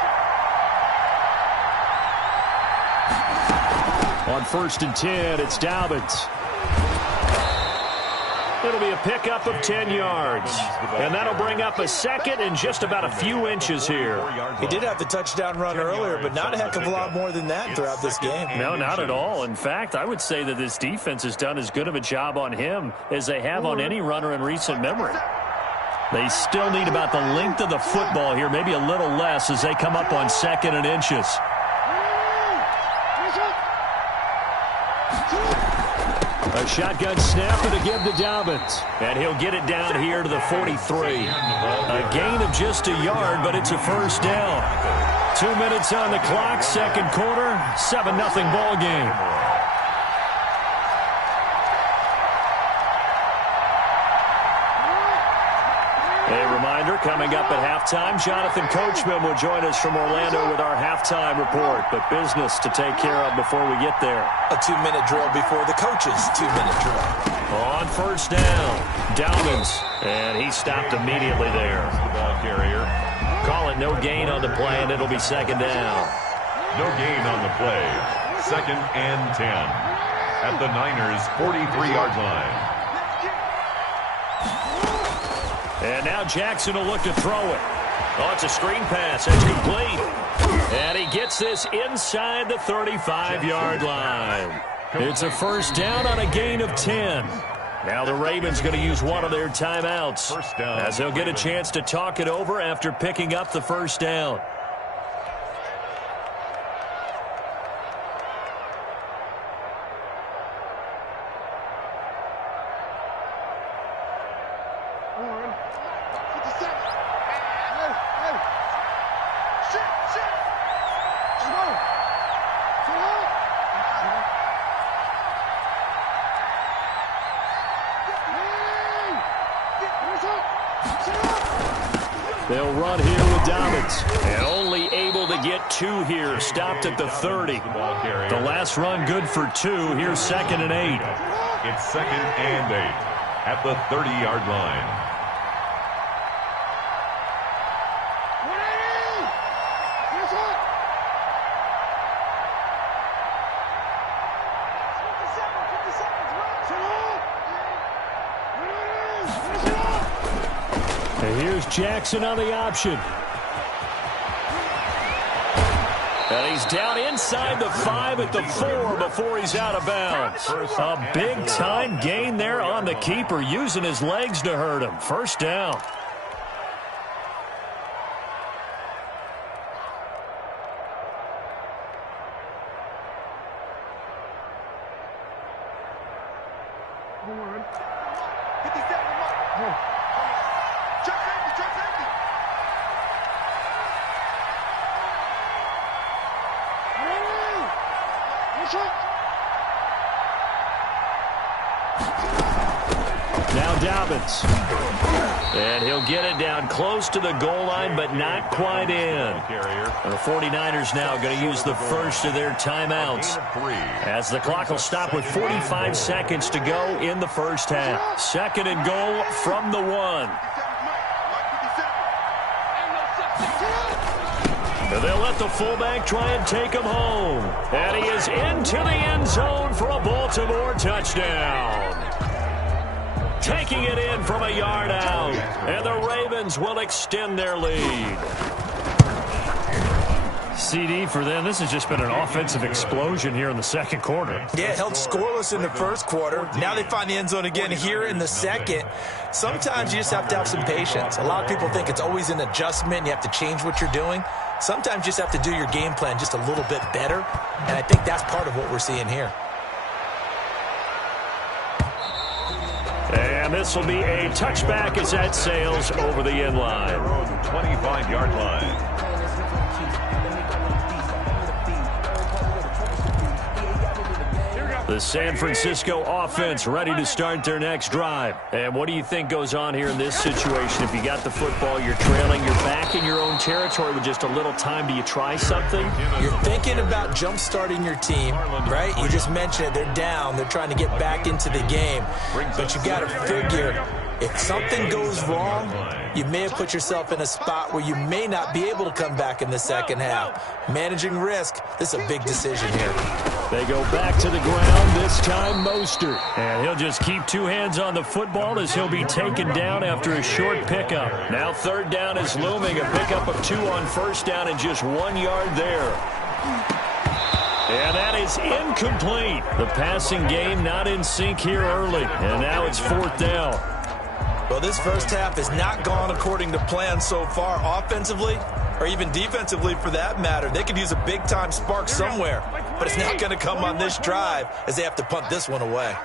On 1st and 10, it's Dobbins. It'll be a pickup of 10 yards. And that'll bring up a 2nd and just about a few inches here. He did have the touchdown run earlier, but not a heck of a lot more than that throughout this game. No, not at all. In fact, I would say that this defense has done as good of a job on him as they have on any runner in recent memory. They still need about the length of the football here, maybe a little less as they come up on 2nd and inches. A shotgun snap to give to Dobbins. And he'll get it down here to the 43. A gain of just a yard, but it's a 1st down. 2 minutes on the clock, 2nd quarter, 7-0 ball game. A reminder, coming up at halftime, Jonathan Coachman will join us from Orlando with our halftime report. But business to take care of before we get there. A 2-minute drill before the coach's 2-minute drill. On 1st down, Dobbins. And he stopped immediately there. The ball carrier. Call it no gain on the play, and it'll be 2nd down. No gain on the play. 2nd and 10. At the Niners' 43-yard line. And now Jackson will look to throw it. Oh, it's a screen pass. It's complete. And he gets this inside the 35-yard line. It's a 1st down on a gain of 10. Now the Ravens going to use one of their timeouts as they'll get a chance to talk it over after picking up the 1st down. They'll run here with Dobbins. And only able to get 2 here. Stopped at the 30. The last run good for 2. Here's 2nd and 8. It's 2nd and 8 at the 30-yard line. And here's Jackson on the option. A And he's down inside the 5 at the 4 before he's out of bounds. A big-time gain there on the keeper, using his legs to hurt him. First down. Now Dobbins. And he'll get it down close to the goal line, but not quite in. And the 49ers now going to use the first of their timeouts, as the clock will stop with 45 seconds to go in the first half. Second and goal from the 1. And they'll let the fullback try and take him home. And he is into the end zone for a Baltimore touchdown. Taking it in from a yard out. And the Ravens will extend their lead. CD for them. This has just been an offensive explosion here in the second quarter. Yeah, held scoreless in the first quarter. Now they find the end zone again here in the second. Sometimes you just have to have some patience. A lot of people think it's always an adjustment. You have to change what you're doing. Sometimes you just have to do your game plan just a little bit better. And I think that's part of what we're seeing here. And this will be a touchback as that sails over the end line. 25-yard line. The San Francisco offense ready to start their next drive. And what do you think goes on here in this situation? If you got the football, you're trailing, you're back in your own territory with just a little time. Do you try something? You're thinking about jump-starting your team, right? You just mentioned it. They're down. They're trying to get back into the game. But you got to figure, if something goes wrong, you may have put yourself in a spot where you may not be able to come back in the second half. Managing risk, this is a big decision here. They go back to the ground, this time Mostert. And he'll just keep two hands on the football as he'll be taken down after a short pickup. Now third down is looming, a pickup of 2 on first down and just 1 yard there. And that is incomplete. The passing game not in sync here early. And now it's fourth down. Well, this first half has not gone according to plan so far offensively, or even defensively for that matter. They could use a big-time spark somewhere, but it's not going to come on this drive as they have to punt this one away.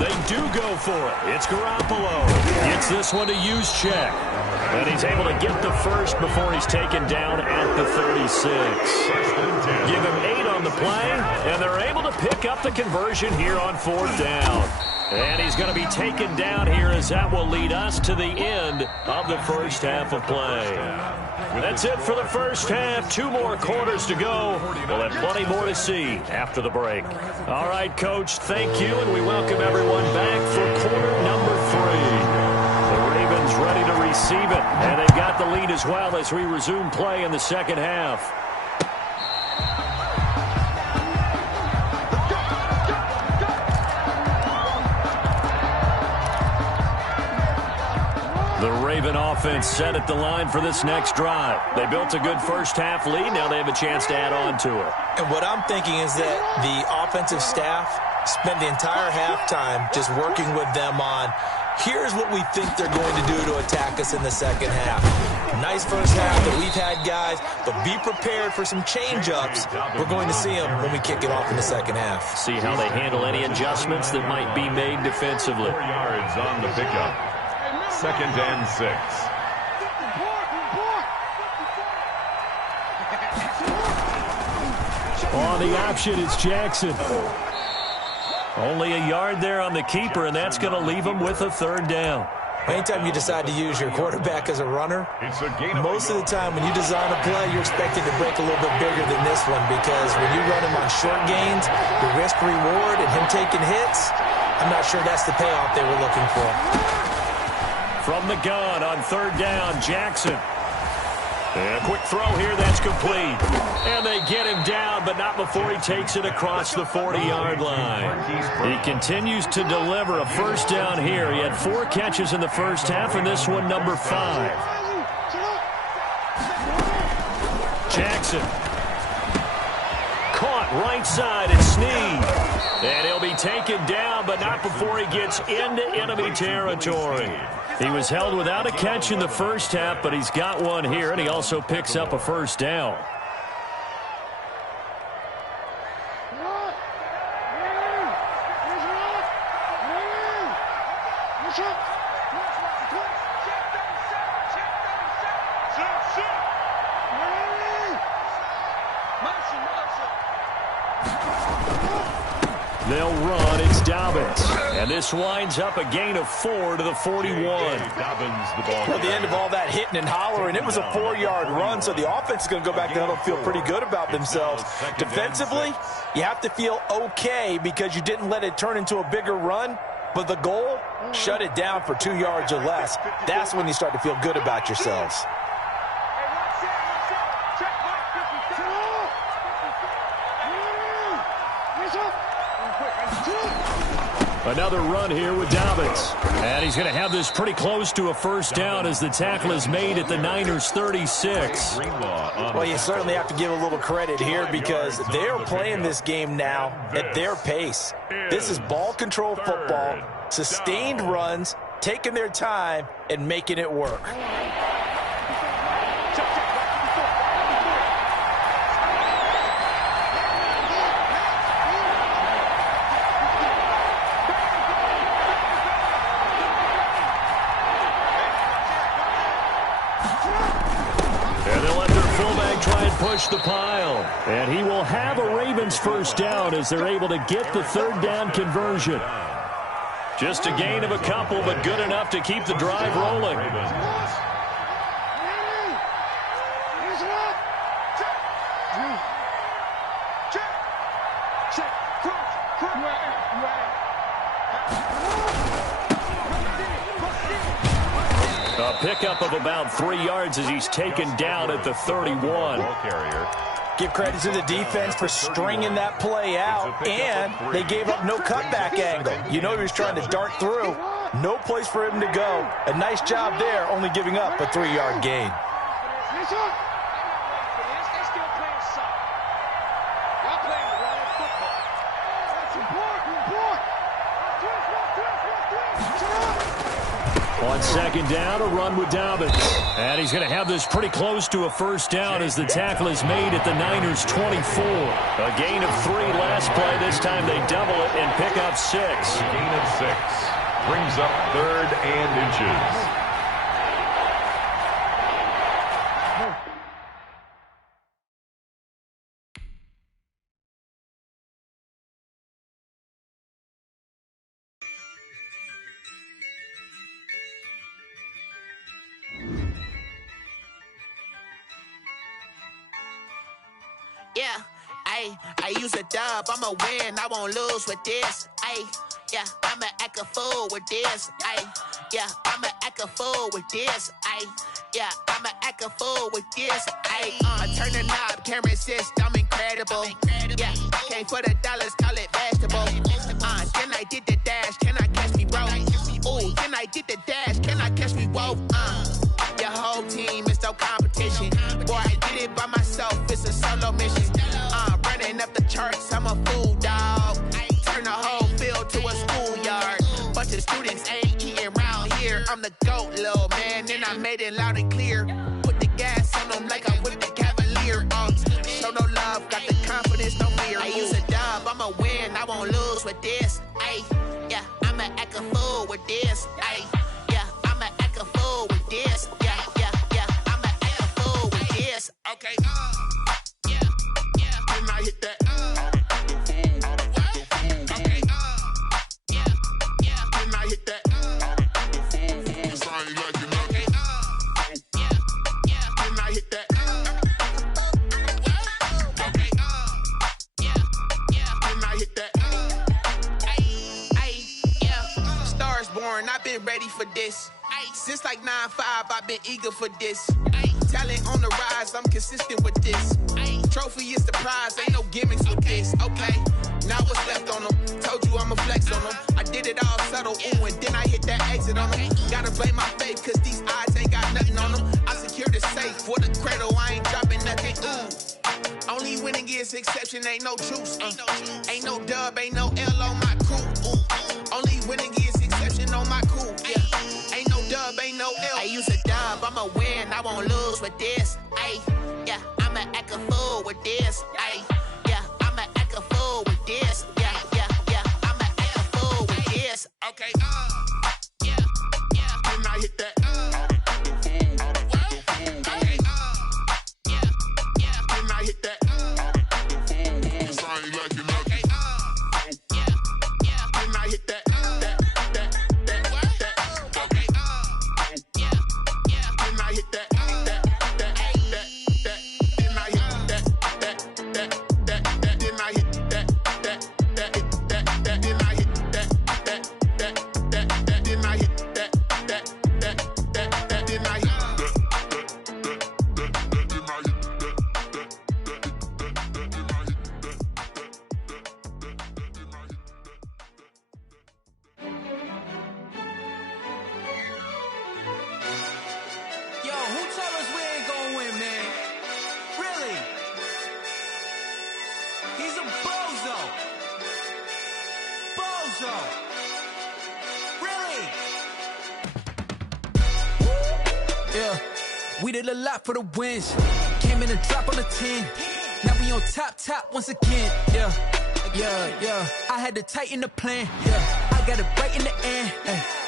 They do go for it. It's Garoppolo. Gets this one to Juszczyk. And he's able to get the first before he's taken down at the 36. Give him 8 on the play, and they're able to pick up the conversion here on fourth down. And he's going to be taken down here as that will lead us to the end of the first half of play. That's it for the first half. 2 more quarters to go. We'll have plenty more to see after the break. All right, Coach, thank you, and we welcome everyone back for quarter number 3. The Ravens ready to receive it, and they've got the lead as well as we resume play in the second half. The Raven offense set at the line for this next drive. They built a good first half lead. Now they have a chance to add on to it. And what I'm thinking is that the offensive staff spent the entire halftime just working with them on, here's what we think they're going to do to attack us in the second half. Nice first half that we've had, guys, but be prepared for some change-ups. We're going to see them when we kick it off in the second half. See how they handle any adjustments that might be made defensively. 4 yards on the pickup. Second and 6. On the option, it's Jackson. Only a yard there on the keeper, and that's going to leave him with a third down. Anytime you decide to use your quarterback as a runner, most of the time when you design a play, you're expected to break a little bit bigger than this one, because when you run him on short gains, the risk-reward and him taking hits, I'm not sure that's the payoff they were looking for. From the gun on third down, Jackson. And a quick throw here, that's complete. And they get him down, but not before he takes it across the 40-yard line. He continues to deliver a first down here. He had 4 catches in the first half, and this one number 5. Jackson. Caught right side and Snead. And he'll be taken down, but not before he gets into enemy territory. He was held without a catch in the first half, but he's got one here, and he also picks up a first down. They'll run. It's Dobbins. And this winds up a gain of 4 to the 41. At the end of all that hitting and hollering, it was a 4-yard run, so the offense is going to go back to the huddle and feel pretty good about themselves. Defensively, you have to feel okay because you didn't let it turn into a bigger run, but the goal, shut it down for 2 yards or less. That's when you start to feel good about yourselves. Another run here with Dobbins. And he's going to have this pretty close to a first down as the tackle is made at the Niners' 36. Well, you certainly have to give a little credit here because they're playing this game now at their pace. This is ball control football, sustained runs, taking their time, and making it work. Push the pile. And he will have a Ravens first down as they're able to get the third down conversion. Just a gain of a couple, but good enough to keep the drive rolling. A pickup of about 3 yards as he's taken down at the 31. Give credit to the defense for stringing that play out, and they gave up no cutback angle. You know he was trying to dart through. No place for him to go. A nice job there, only giving up a 3-yard gain. On second down, a run with Dobbins. And he's going to have this pretty close to a first down as the tackle is made at the Niners' 24. A gain of 3 last play. This time they double it and pick up 6. Gain of 6 brings up 3rd and inches. Yeah, I use a dub, I'ma win, I won't lose with this. Yeah, I'ma act a fool with this. Yeah, I'ma act a fool with this. Yeah, I'ma act a fool with this. Turn the knob, camera assist, I'm incredible. Yeah, came for the dollars, call it vegetable. Then I did the dash, can I catch me, bro? Ooh, then I did the dash, can I catch me, whoa? Your whole team is no competition. Boy, I did it by myself, it's a solo mission. Running up the charts, I'm a fool, dog. Turn the whole field to a schoolyard. Bunch of students ain't eating round here. I'm the GOAT, little man, and I made it loud and clear. Put the gas on them like I'm with the Cavalier. Show no love, got the confidence, no fear. I use a dub, I'ma win, I won't lose with this. Yeah, I'ma act a fool with this. Yeah, I'ma act a fool with this. Yeah, I'ma act a fool with this. Okay, yeah, can I hit that? Okay, yeah, can I hit that? Cause I ain't like it. Okay, yeah, can I hit that? Okay, yeah, can I hit that? Yeah, Stars born, I've been ready for this. Since like 9-5, I've been eager for this. Talent on the rise, I'm consistent with this. Trophy is the prize, ain't no gimmicks with this. Okay, now what's left on them? Told you I'ma flex on them. I did it all subtle, ooh, and then I hit that exit on them. Gotta blame my faith, cause these odds ain't got nothing on them. I secure the safe for the cradle, I ain't dropping nothing, ooh. is exception, ain't no truce. Ain't no dub, ain't no L on my crew. Only winning is exception on my crew. Yeah. Ain't no dub, ain't no L. I use a dub, I'ma win, I won't lose with this. Ay, yeah, I'ma act a fool with this. Ay, yeah, I'ma act a fool with this. Yeah, yeah, yeah, I'ma act a fool with this. Okay, yeah, yeah. Then I hit that. We did a lot for the wins. Came in and drop on the 10. Now we on top once again. Yeah, yeah, yeah. I had to tighten the plan. Yeah, I got it right in the end.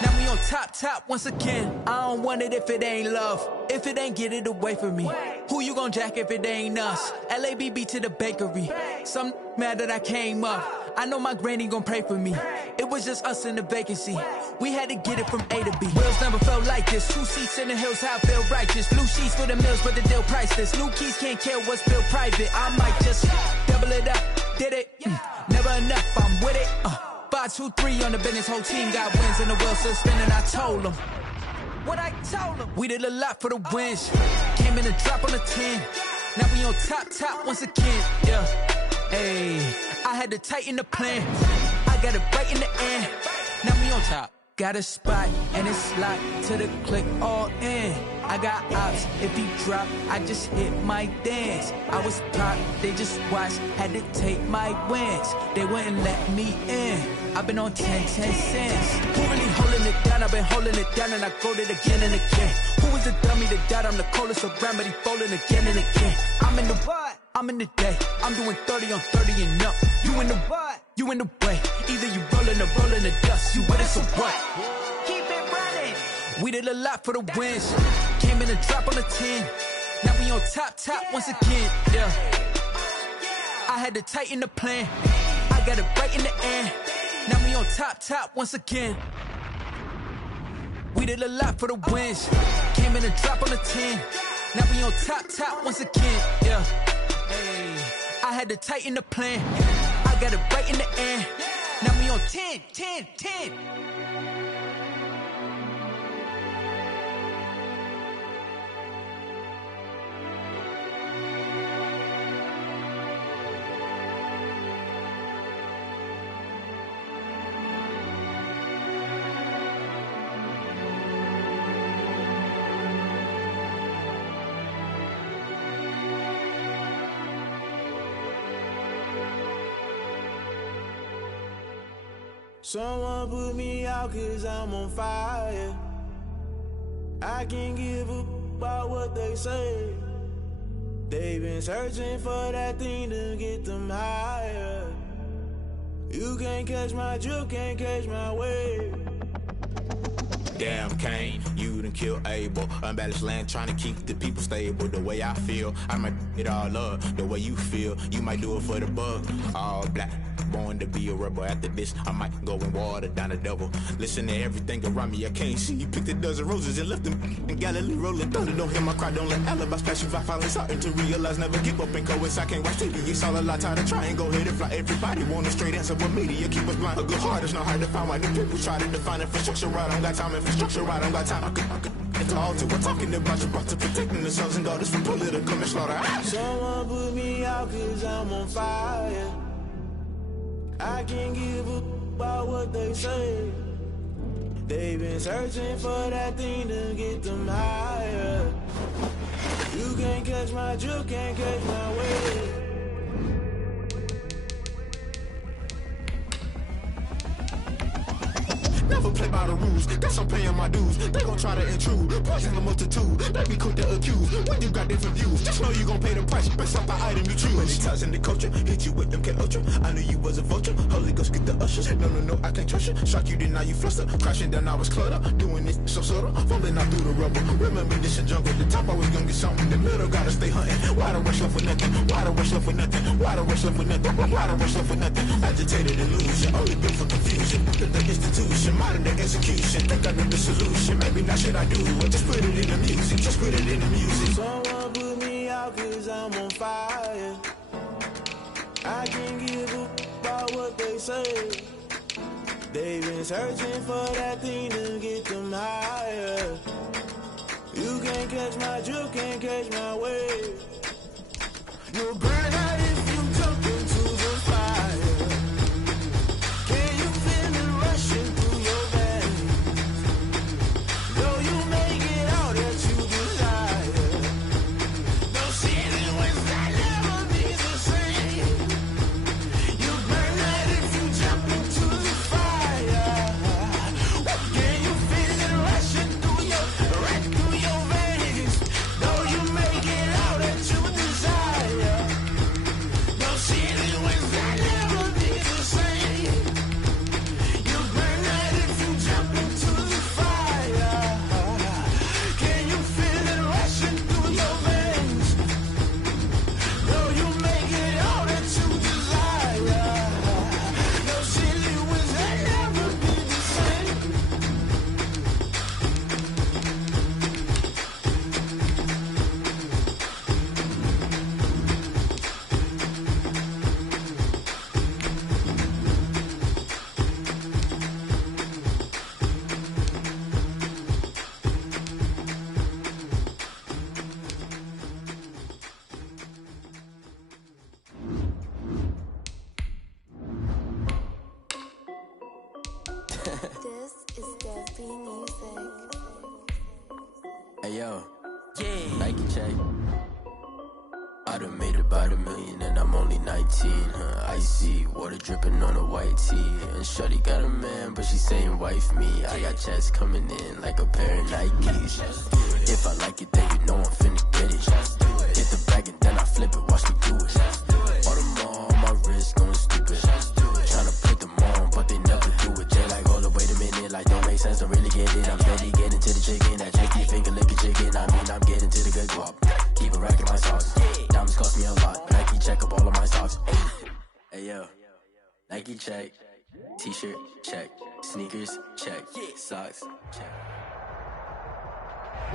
Now we on top once again. I don't want it if it ain't love. If it ain't, get it away from me. Who you gon' jack if it ain't us? LABB to the bakery. Some mad that I came up. I know my granny gon' pray for me. It was just us in the vacancy. We had to get it from A to B. Wheels never felt like this. 2 seats in the hills, how I feel righteous. Blue sheets for the mills, but the deal priceless. New keys can't kill what's built private. I might just double it up. Did it? Never enough, I'm with it. 5, 2, 3 on the business. Whole team got wins and the wheels still spinning. I told them what I told them. We did a lot for the wins. Came in and drop on the 10. Now we on top once again. Yeah. Hey, I had to tighten the plan. I got it right in the end. Now we on top. Got a spot and it's locked to the click all in. I got ops, if he drop, I just hit my dance. I was popped, they just watched, had to take my wins. They wouldn't let me in. I've been on 10 cents. Who really holding it down? I've been holding it down and I go it again and again. Who was the dummy that died? I'm the coldest around, but he falling again and again. I'm in the what? I'm in the day. I'm doing 30 on 30 and up. You in the what? You in the way. Either you rolling or rolling the dust. You with it, so what? Keep it running. We did a lot for the wins. Came in and drop on the 10. Now we on top once again. Yeah. I had to tighten the plan. I got it right in the end. Now we on top once again. We did a lot for the wins. Came in and drop on the 10. Now we on top once again. Yeah. Hey, I had to tighten the plan. I got it right in the end. Now we on 10. Someone put me out 'cause I'm on fire. I can't give a about what they say. They've been searching for that thing to get them higher. You can't catch my drift, can't catch my wave. Damn Kane, you done killed Abel. Unbalanced land trying to keep the people stable. The way I feel, I might it all up. The way you feel, you might do it for the buck. All black, born to be a rebel. After this, I might go and water down the devil. Listen to everything around me, I can't see. You picked a dozen roses and left them in Galilee rolling thunder. Don't hear my cry, don't let alibis pass you by. Finally starting to realize, never give up and coincide. Can't watch TV, it's all a lot. Time to try and go ahead and fly. Everybody want a straight answer, but media keep us blind. A good heart is not hard to find. Why the people try to define infrastructure right? I don't got time, infrastructure right, I don't got time. I could it's all to we're talking about you brought to protecting the sons and daughters from political manslaughter. Someone put me out 'cause I'm on fire. I can't give a about what they say. They've been searching for that thing to get them higher. You can't catch my drift, can't catch my wave. Never play by the rules. Guess I'm paying my dues. They gon' try to intrude. Poison the multitude. They be quick to accuse. When you got different views, just know you gon' pay the price based off the item you choose. Many times in the culture, hit you with them K-Ultra. I knew you was a vulture. Holy Ghost get the ushers. No, I can't trust you. Shock you, then now you fluster. Crashing down, I was cluttered. Doing this so subtle. Fumbling out through the rubble. Remember this in jungle. The top always gonna get something. The middle gotta stay hunting. Why the rush left for nothing? Why the rush left for nothing? Why the rush left for nothing? Why the rush left for nothing? Agitated illusion. Only built for confusion. The institution. Modern day execution. Think I know the solution. Maybe not shit I do. But just put it in the music. Just put it in the music. Someone put me out cause I'm on fire. I can't give a about what they say. They've been searching for that thing to get them higher. You can't catch my drift, can't catch my wave. You'll burn out if you jump into the fire. Can you feel it rushing through your veins? Though you make it all that you desire. No city was that never be the same. You burn out if you jump into the fire. Can you feel it rushing through your veins? Though you make it all that you desire. No city was that never be the same. You burn out if you jump into the fire. Can you feel it rushing through your veins? Though you make it all that you desire. No city was that never be the same. This is Desby Music. Hey yo, Nike check. I done made about $1 million and I'm only 19. Icy water dripping on a white tee. And shorty got a man, but she saying wife me. I got checks coming in like a pair of Nikes. If I like it, then you know I'm finna get it. Hit the bag and then I flip it, watch me do it. Audemars on my wrist, going stupid. Tryna put them on, but they never do it. They like, hold up, wait a minute, like don't make sense, don't really get it. I'm steady getting to the chicken, that tricky finger licking chicken. I mean, I'm getting to the good guap. Keep a rack in my sauce. Diamonds cost me a lot. Nike check up all of my socks. Hey yo, Nike check. T-shirt check. Sneakers check. Socks check.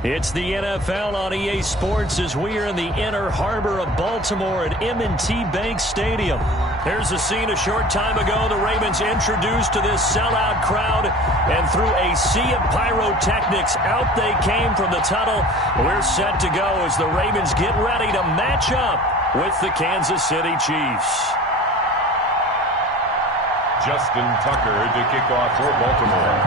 It's the NFL on EA Sports as we are in the inner harbor of Baltimore at M&T Bank Stadium. Here's a scene a short time ago. The Ravens introduced to this sellout crowd, and through a sea of pyrotechnics, out they came from the tunnel. We're set to go as the Ravens get ready to match up with the Kansas City Chiefs. Justin Tucker to kick off for Baltimore.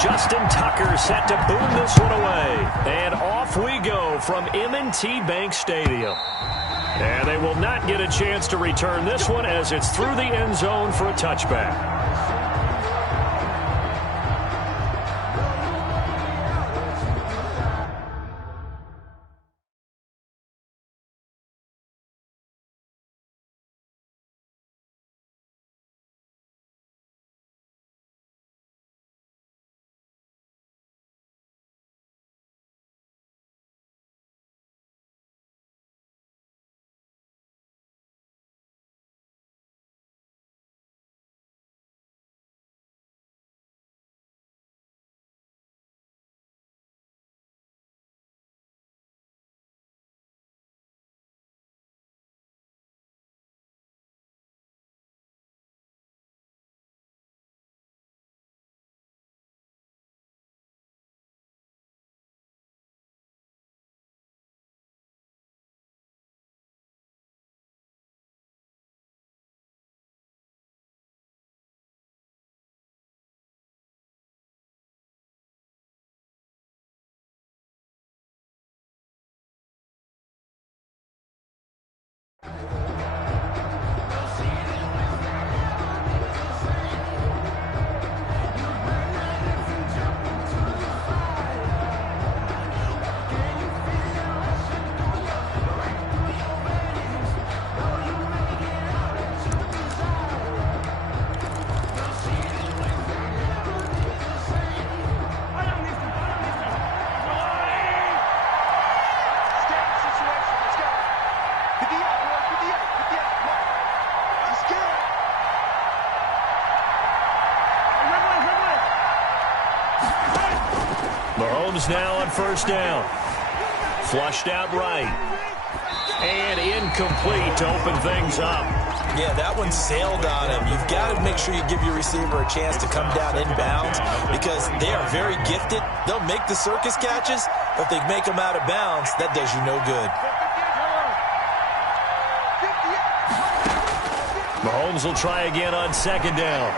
Justin Tucker set to boom this one away. And off we go from M&T Bank Stadium. And they will not get a chance to return this one as it's through the end zone for a touchback. Mahomes now on first down. Flushed out right. And incomplete to open things up. Yeah, that one sailed on him. You've got to make sure you give your receiver a chance to come down inbounds because they are very gifted. They'll make the circus catches, but if they make them out of bounds, that does you no good. Mahomes will try again on second down.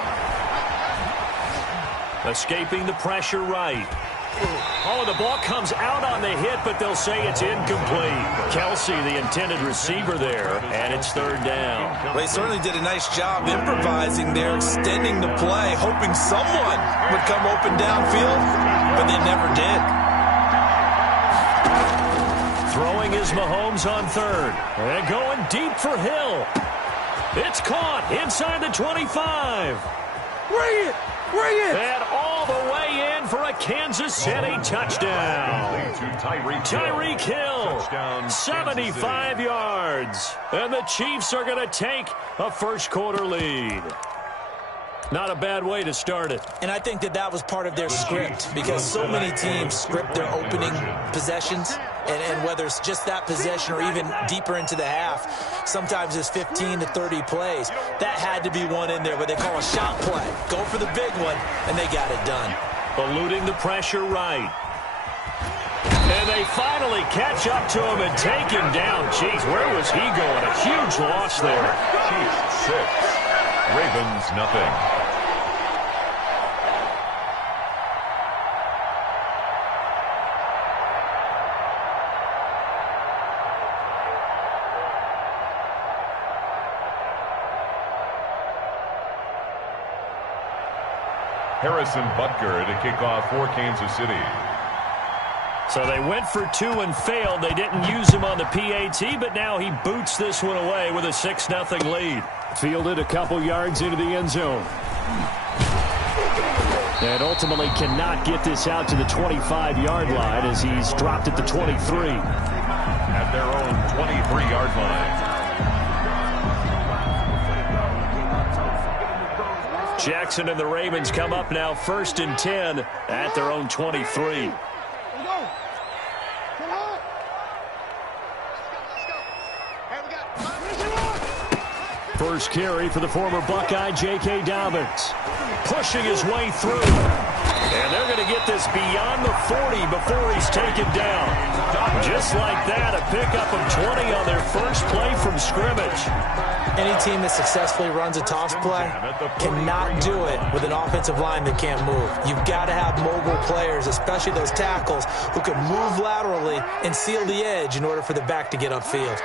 Escaping the pressure right. Oh, the ball comes out on the hit, but they'll say it's incomplete. Kelsey, the intended receiver there, and it's third down. Well, they certainly did a nice job improvising there, extending the play, hoping someone would come open downfield, but they never did. Throwing is Mahomes on third. And going deep for Hill. It's caught inside the 25. Bring it! Bring it! And all the way in for a Kansas City touchdown. Tyreek Hill, 75 yards. And the Chiefs are going to take a first quarter lead. Not a bad way to start it. And I think that was part of their script because so many teams script their opening possessions. And whether it's just that possession or even deeper into the half, sometimes it's 15 to 30 plays. That had to be one in there, what they call a shot play. Go for the big one, and they got it done. Eluding the pressure right. And they finally catch up to him and take him down. Jeez, where was he going? A huge loss there. Chiefs 6, Ravens nothing. Harrison Butker to kick off for Kansas City. So they went for two and failed. They didn't use him on the PAT, but now he boots this one away with a 6-0 lead. Fielded a couple yards into the end zone. And ultimately cannot get this out to the 25-yard line as he's dropped at the 23. At their own 23-yard line. Jackson and the Ravens come up now 1st and 10 at their own 23. First carry for the former Buckeye, J.K. Dobbins. Pushing his way through. And they're going to get this beyond the 40 before he's taken down. Just like that, a pickup of 20 on their first play from scrimmage. Any team that successfully runs a toss play cannot do it with an offensive line that can't move. You've got to have mobile players, especially those tackles, who can move laterally and seal the edge in order for the back to get upfield.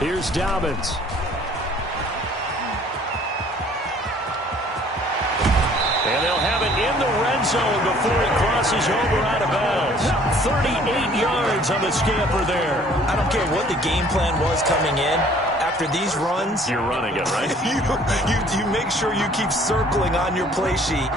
Here's Dobbins. And they'll have it in the red zone before he crosses over out of bounds. 38 yards on the scamper there. I don't care what the game plan was coming in. After these runs, you're running it, right? you make sure you keep circling on your play sheet,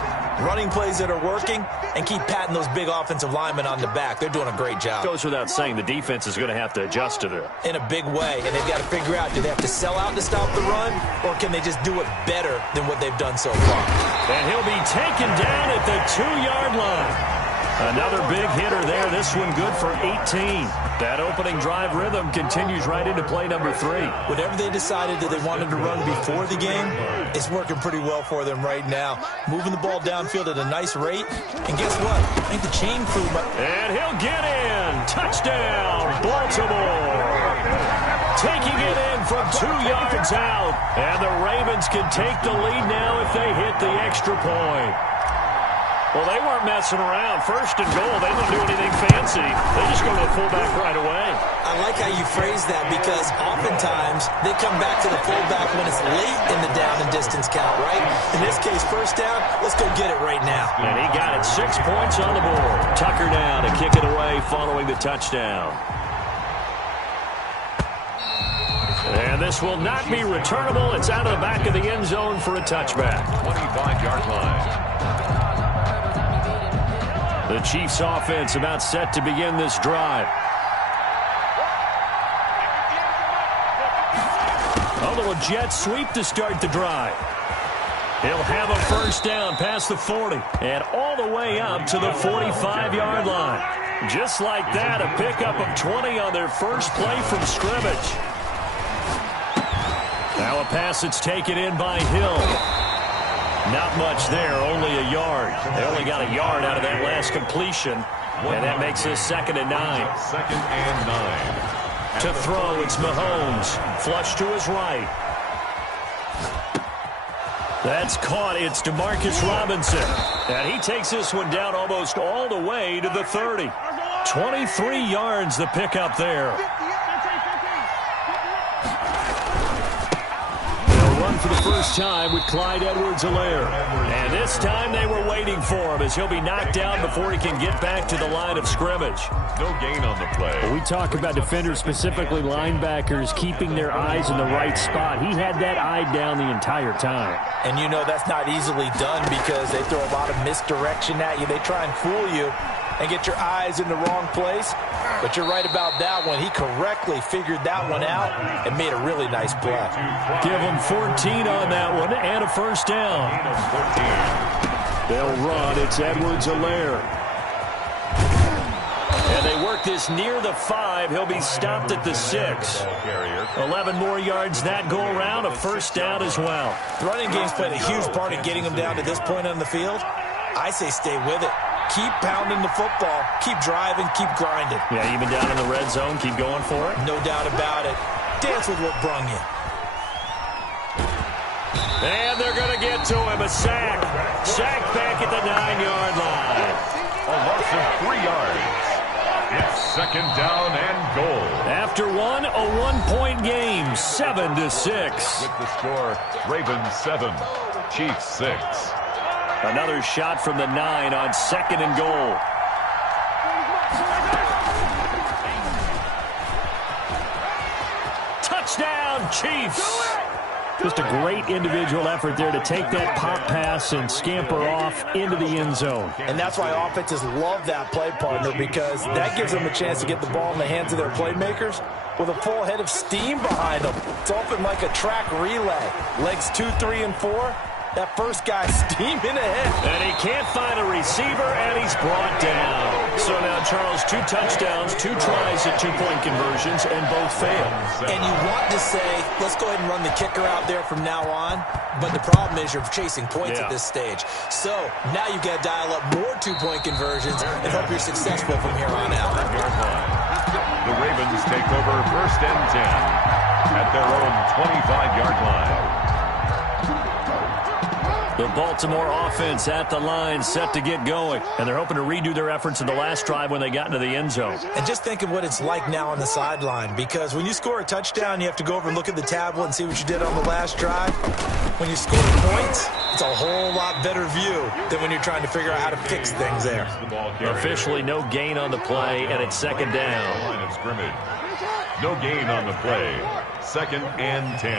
running plays that are working, and keep patting those big offensive linemen on the back. They're doing a great job. Goes without saying the defense is going to have to adjust to that. In a big way, and they've got to figure out, do they have to sell out to stop the run, or can they just do it better than what they've done so far? And he'll be taken down at the 2-yard line. Another big hitter there. This one good for 18. That opening drive rhythm continues right into play number 3. Whatever they decided that they wanted to run before the game, it's working pretty well for them right now. Moving the ball downfield at a nice rate. And guess what? I think the chain crew... And he'll get in. Touchdown, Baltimore. Taking it in from 2 yards out. And the Ravens can take the lead now if they hit the extra point. Well, they weren't messing around. 1st and goal, they don't do anything fancy. They just go to the fullback right away. I like how you phrase that because oftentimes they come back to the fullback when it's late in the down and distance count, right? In this case, 1st down, let's go get it right now. And he got it. 6 points on the board. Tucker down to kick it away following the touchdown. And this will not be returnable. It's out of the back of the end zone for a touchback. 25-yard line. The Chiefs offense about set to begin this drive. A little jet sweep to start the drive. He'll have a first down past the 40 and all the way up to the 45-yard line. Just like that, a pickup of 20 on their first play from scrimmage. Now a pass that's taken in by Hill. Not much there, only a yard. They only got a yard out of that last completion, and that makes this 2nd and 9. 2nd and 9. To throw, it's Mahomes. Flush to his right. That's caught. It's DeMarcus Robinson. And he takes this one down almost all the way to the 30. 23 yards the pickup there. They'll run for the first time with Clyde Edwards-Helaire. And this time they were waiting for him as he'll be knocked down before he can get back to the line of scrimmage. No gain on the play. We talk about defenders, specifically linebackers, keeping their eyes in the right spot. He had that eye down the entire time. And you know that's not easily done because they throw a lot of misdirection at you. They try and fool you and get your eyes in the wrong place. But you're right about that one. He correctly figured that one out and made a really nice play. Give him 14 on that one and a first down. They'll run. It's Edwards-Helaire. And they work this near the 5. He'll be stopped at the 6. 11 more yards that go around. A first down as well. The running game's played a huge part in getting them down to this point on the field. I say stay with it. Keep pounding the football. Keep driving. Keep grinding. Yeah, even down in the red zone, keep going for it. No doubt about it. Dance with what brung you. And they're going to get to him. A sack. Sack back at the 9-yard line. A loss of 3 yards. It's 2nd down and goal. After one, a 1-point game, 7-6. With the score, Ravens 7, Chiefs 6. Another shot from the 9 on 2nd and goal. Touchdown, Chiefs. Just a great individual effort there to take that pop pass and scamper off into the end zone. And that's why offenses love that play partner, because that gives them a chance to get the ball in the hands of their playmakers with a full head of steam behind them. It's often like a track relay. Legs 2, 3, and 4. That first guy steaming ahead. And he can't find a receiver, and he's brought down. So now, Charles, 2 touchdowns, 2 tries at 2-point conversions, and both fail. And you want to say, let's go ahead and run the kicker out there from now on. But the problem is you're chasing points at this stage. So now you've got to dial up more 2-point conversions and hope you're successful from here on out. The Ravens take over 1st and 10 at their own 25-yard line. The Baltimore offense at the line, set to get going. And they're hoping to redo their efforts in the last drive when they got into the end zone. And just think of what it's like now on the sideline, because when you score a touchdown, you have to go over and look at the tablet and see what you did on the last drive. When you score points, it's a whole lot better view than when you're trying to figure out how to fix things there. Officially no gain on the play, and it's 2nd down. Line of scrimmage. No gain on the play. 2nd and 10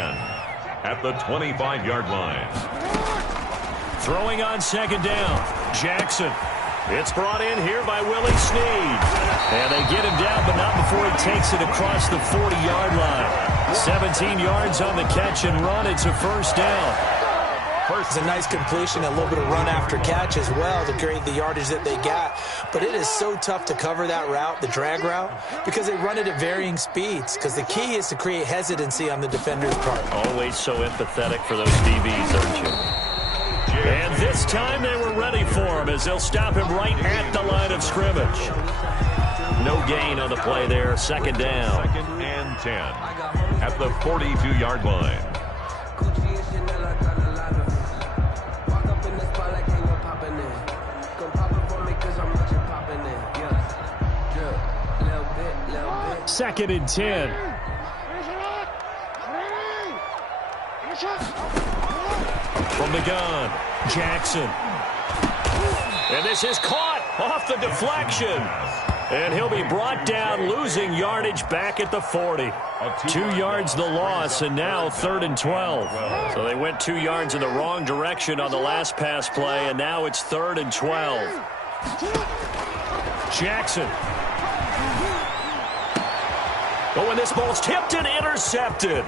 at the 25-yard line. Throwing on 2nd down, Jackson. It's brought in here by Willie Snead. And they get him down, but not before he takes it across the 40-yard line. 17 yards on the catch and run. It's a first down. First, a nice completion, a little bit of run after catch as well to create the yardage that they got. But it is so tough to cover that route, the drag route, because they run it at varying speeds. Because the key is to create hesitancy on the defender's part. Always so empathetic for those DBs, aren't you? And this time they were ready for him as they'll stop him right at the line of scrimmage. No gain on the play there, 2nd down. 2nd and 10 at the 42-yard line. Second and 10. From the gun, Jackson. And this is caught off the deflection. And he'll be brought down, losing yardage back at the 40. 2 yards the loss, and now 3rd and 12. So they went 2 yards in the wrong direction on the last pass play, and now it's 3rd and 12. Jackson. Oh, and this ball's tipped and intercepted.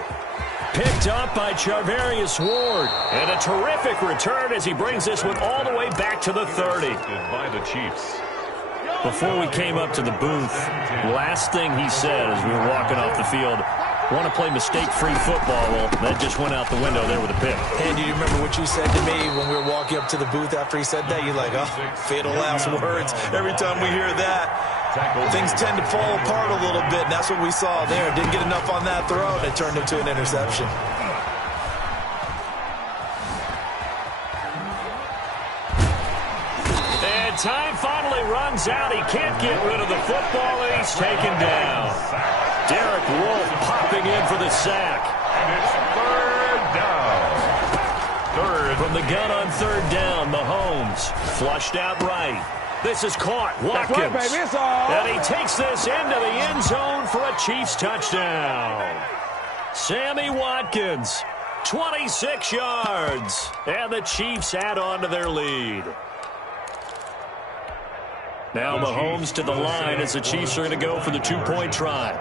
Picked up by Charvarius Ward. And a terrific return as he brings this one all the way back to the 30. By the Chiefs. Before we came up to the booth, last thing he said as we were walking off the field, want to play mistake-free football. Well, that just went out the window there with a pick. And do you remember what you said to me when we were walking up to the booth after he said that? You're like, oh, fatal last words. Every time we hear that, things tend to fall apart a little bit, and that's what we saw there. Didn't get enough on that throw, and it turned into an interception. Time finally runs out. He can't get rid of the football, and he's taken down. Derek Wolfe popping in for the sack. And it's third down. Third. From the gun on third down, Mahomes flushed out right. This is caught. Watkins. And he takes this into the end zone for a Chiefs touchdown. Sammy Watkins, 26 yards. And the Chiefs add on to their lead. Now Mahomes to the line as the Chiefs are going to go for the two-point try.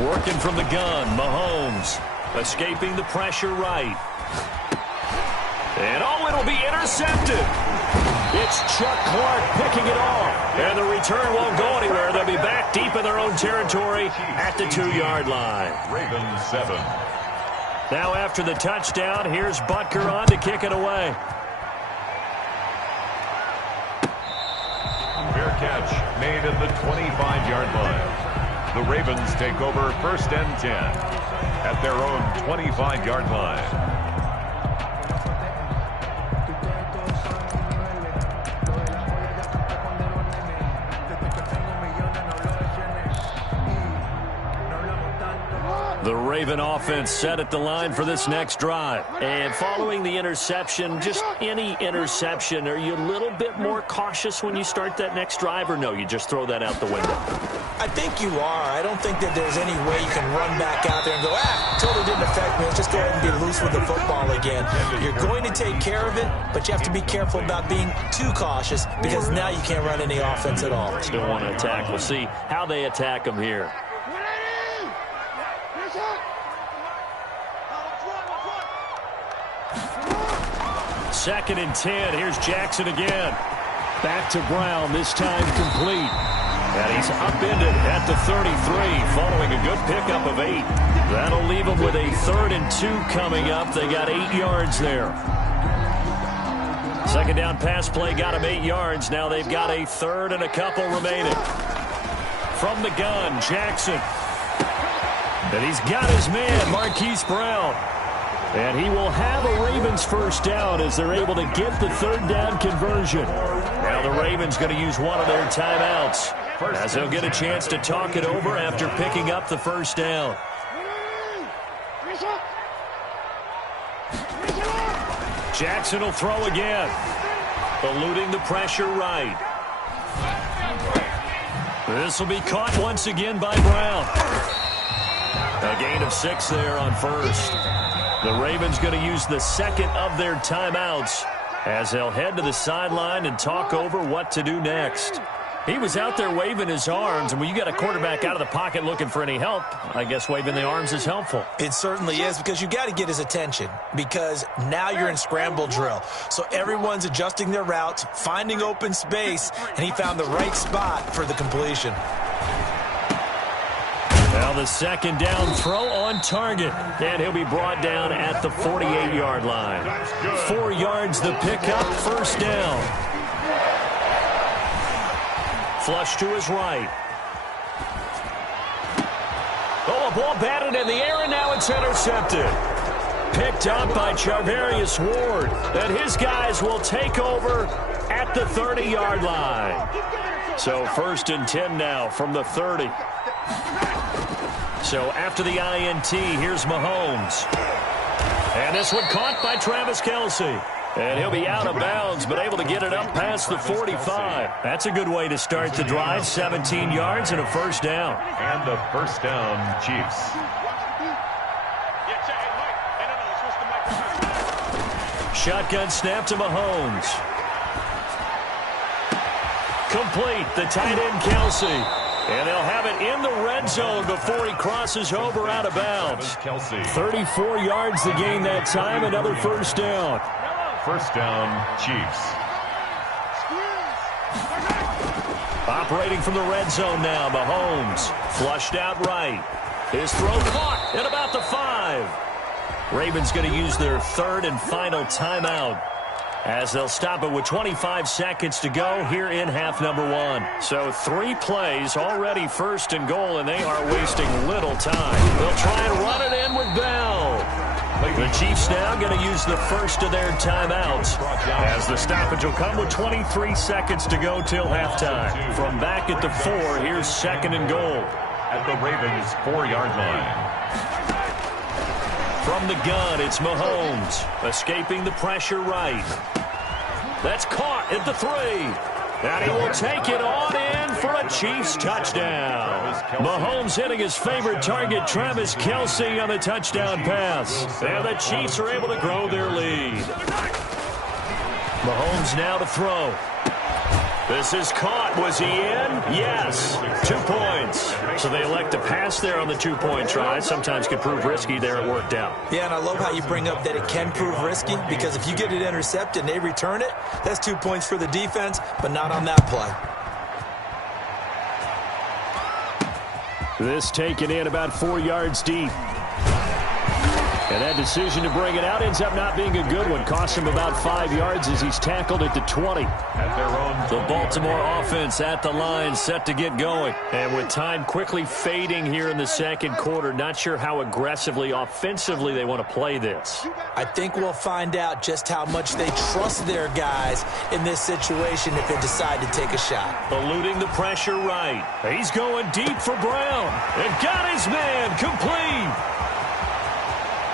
Working from the gun, Mahomes escaping the pressure right. And oh, it'll be intercepted. It's Chuck Clark picking it off. And the return won't go anywhere. They'll be back deep in their own territory at the 2-yard line. Ravens 7. Now after the touchdown, here's Butker on to kick it away. Fair catch made at the 25-yard line. The Ravens take over 1st and 10 at their own 25-yard line. The Raven offense set at the line for this next drive. And following the interception, just any interception, are you a little bit more cautious when you start that next drive, or no, you just throw that out the window? I think you are. I don't think that there's any way you can run back out there and go, totally didn't affect me. Let's just go ahead and be loose with the football again. You're going to take care of it, but you have to be careful about being too cautious because now you can't run any offense at all. Still want to attack. We'll see how they attack them here. Second and 10. Here's Jackson again. Back to Brown, this time complete. And he's upended at the 33 following a good pickup of 8. That'll leave them with a 3rd and 2 coming up. They got 8 yards there. Second down pass play got them 8 yards. Now they've got a 3rd and a couple remaining. From the gun, Jackson. And he's got his man, Marquise Brown. And he will have a Ravens first down as they're able to get the 3rd down conversion. Now the Ravens going to use one of their timeouts as they'll get a chance to talk it over after picking up the first down. Jackson will throw again, eluding the pressure right. This will be caught once again by Brown. A gain of 6 there on first. The Ravens going to use the second of their timeouts as they'll head to the sideline and talk over what to do next. He was out there waving his arms, and when you got a quarterback out of the pocket looking for any help, I guess waving the arms is helpful. It certainly is, because you got to get his attention, because now you're in scramble drill. So everyone's adjusting their routes, finding open space, and he found the right spot for the completion. Now the second down throw on target, and he'll be brought down at the 48-yard line. 4 yards the pickup, first down. Flush to his right. Oh, a ball batted in the air, and now it's intercepted. Picked up by Charvarius Ward, and his guys will take over at the 30-yard line. So 1st and 10 now from the 30. So after the INT, here's Mahomes. And this one caught by Travis Kelce. And he'll be out of bounds, but able to get it up past the 45. That's a good way to start the drive. 17 yards and a first down. And the first down, Chiefs. Shotgun snap to Mahomes. Complete, the tight end Kelsey. And they'll have it in the red zone before he crosses over out of bounds. 34 yards to gain that time, another first down. First down, Chiefs. Operating from the red zone now, Mahomes. Flushed out right. His throw caught at about the 5. Ravens going to use their third and final timeout, as they'll stop it with 25 seconds to go here in half number 1. So 3 plays, already first and goal, and they are wasting little time. They'll try and run it in with Bell. The Chiefs now going to use the first of their timeouts, as the stoppage will come with 23 seconds to go till halftime. From back at the 4, here's second and goal. At the Ravens' 4-yard line. From the gun, it's Mahomes, escaping the pressure right. That's caught at the 3. And he will take it on in for a Chiefs touchdown. Mahomes hitting his favorite target, Travis Kelce, on the touchdown pass. And the Chiefs are able to grow their lead. Mahomes now to throw. This is caught. Was he in? Yes. 2 points. So they elect to pass there on the 2-point try. Sometimes can prove risky. There it worked out. Yeah, and I love how you bring up that it can prove risky, because if you get it intercepted and they return it, that's 2 points for the defense, but not on that play. This taken in about 4 yards deep. And that decision to bring it out ends up not being a good one. Cost him about 5 yards as he's tackled at the 20. At their own, the Baltimore offense at the line, set to get going. And with time quickly fading here in the second quarter, not sure how aggressively, offensively they want to play this. I think we'll find out just how much they trust their guys in this situation if they decide to take a shot. Eluding the pressure right. He's going deep for Brown. And got his man complete.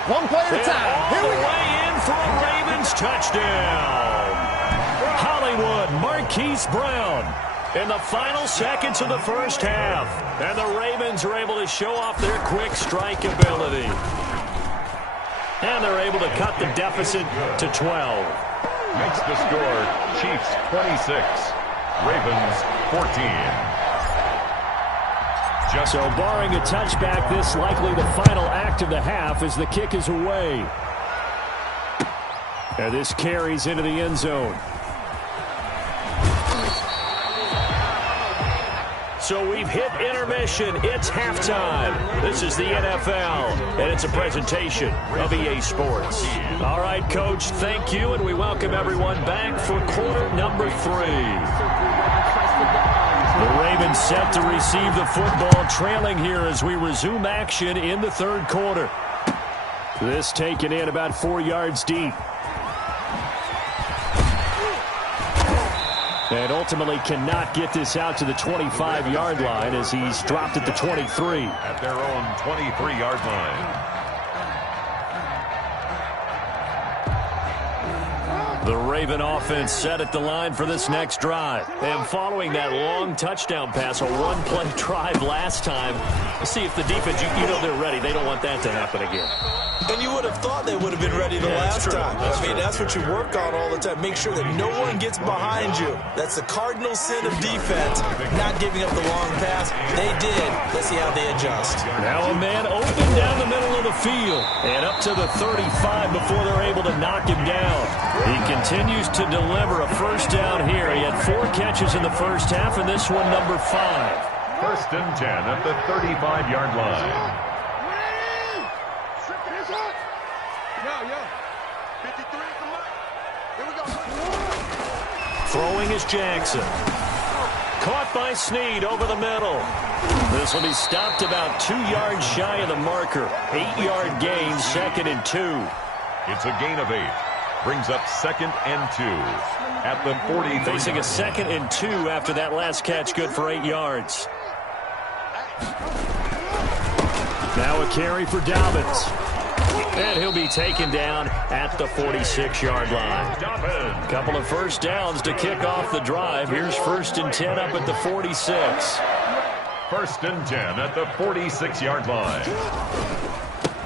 One play at a time. Here we go. Way in for a Ravens touchdown. Hollywood Marquise Brown in the final seconds of the first half. And the Ravens are able to show off their quick strike ability. And they're able to cut the deficit to 12. Makes the score Chiefs 26, Ravens 14. So barring a touchback, this likely the final act of the half as the kick is away. And this carries into the end zone. So we've hit intermission. It's halftime. This is the NFL, and it's a presentation of EA Sports. All right, Coach, thank you, and we welcome everyone back for quarter number 3. The Ravens set to receive the football, trailing here as we resume action in the third quarter. This taken in about 4 yards deep. And ultimately cannot get this out to the 25-yard line as he's dropped at the 23. At their own 23-yard line. The Raven offense set at the line for this next drive. And following that long touchdown pass, a one-play drive last time, let's see if the defense, you know they're ready. They don't want that to happen again. And you would have thought they would have been ready the last time. I mean, that's what you work on all the time. Make sure that no one gets behind you. That's the cardinal sin of defense, not giving up the long pass. They did. Let's see how they adjust. Now a man open down the middle of the field and up to the 35 before they're able to knock him down. He continues to deliver a first down here. He had 4 catches in the first half, and this one number 5. First and 10 at the 35-yard line. Throwing is Jackson. Caught by Snead over the middle. This will be stopped about 2 yards shy of the marker. 8-yard gain, second and 2. It's a gain of 8. Brings up second and 2 at the 40. Facing a second and 2 after that last catch, good for 8 yards. Now a carry for Dobbins. And he'll be taken down at the 46-yard line. A couple of first downs to kick off the drive. Here's first and 10 up at the 46. First and 10 at the 46-yard line.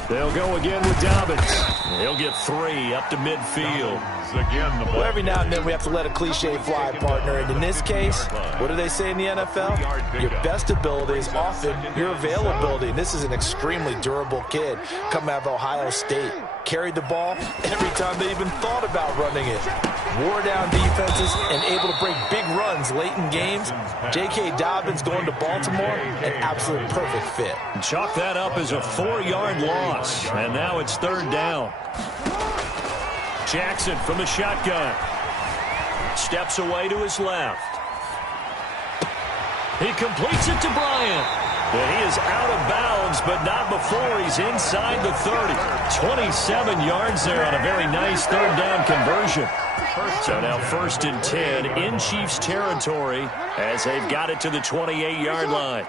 They'll go again with Dobbins. He'll get 3 up to midfield. Well, every now and then we have to let a cliche fly, partner. And in this case, what do they say in the NFL? Your best ability is often your availability. And this is an extremely durable kid coming out of Ohio State. Carried the ball every time they even thought about running it. Wore down defenses and able to break big runs late in games. J.K. Dobbins going to Baltimore, an absolute perfect fit. Chalk that up as a 4-yard loss. And now it's 3rd down. Jackson from the shotgun. Steps away to his left. He completes it to Bryant. And he is out of bounds, but not before he's inside the 30. 27 yards there on a very nice 3rd down conversion. So now 1st and 10 in Chiefs territory as they've got it to the 28-yard line.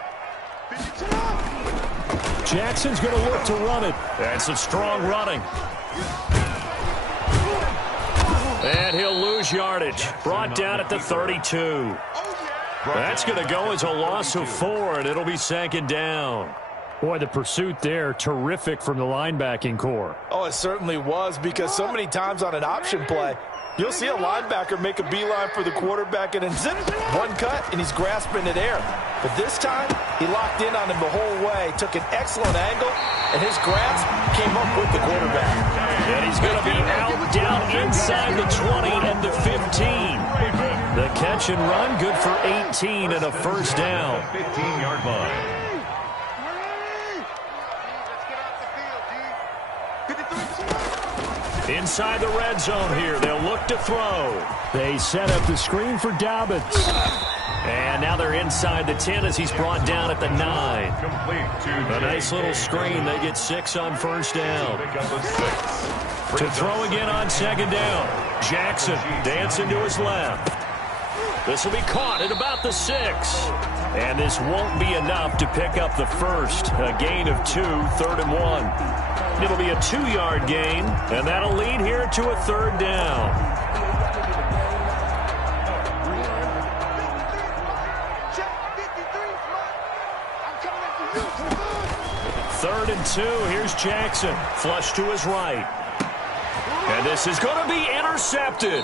Jackson's going to look to run it. That's some strong running. And he'll lose yardage. Brought down at the 32. That's going to go as a loss of 4, and it'll be 2nd down. Boy, the pursuit there, terrific from the linebacking core. Oh, it certainly was, because so many times on an option play, you'll see a linebacker make a beeline for the quarterback and then zip, one cut, and he's grasping it air. But this time, he locked in on him the whole way, took an excellent angle, and his grasp came up with the quarterback. And he's going to be out down inside the 20 and the 15. The catch and run, good for 18 and a 1st down. 15-yard line. Inside the red zone here, they'll look to throw. They set up the screen for Dobbins. And now they're inside the 10 as he's brought down at the 9. A nice little screen. They get 6 on 1st down. To throw again on 2nd down. Jackson dancing to his left. This will be caught at about the 6. And this won't be enough to pick up the 1st. A gain of 2, 3rd and 1. It'll be a 2-yard gain, and that'll lead here to a 3rd down. 3rd and 2. Here's Jackson. Flush to his right. And this is going to be intercepted.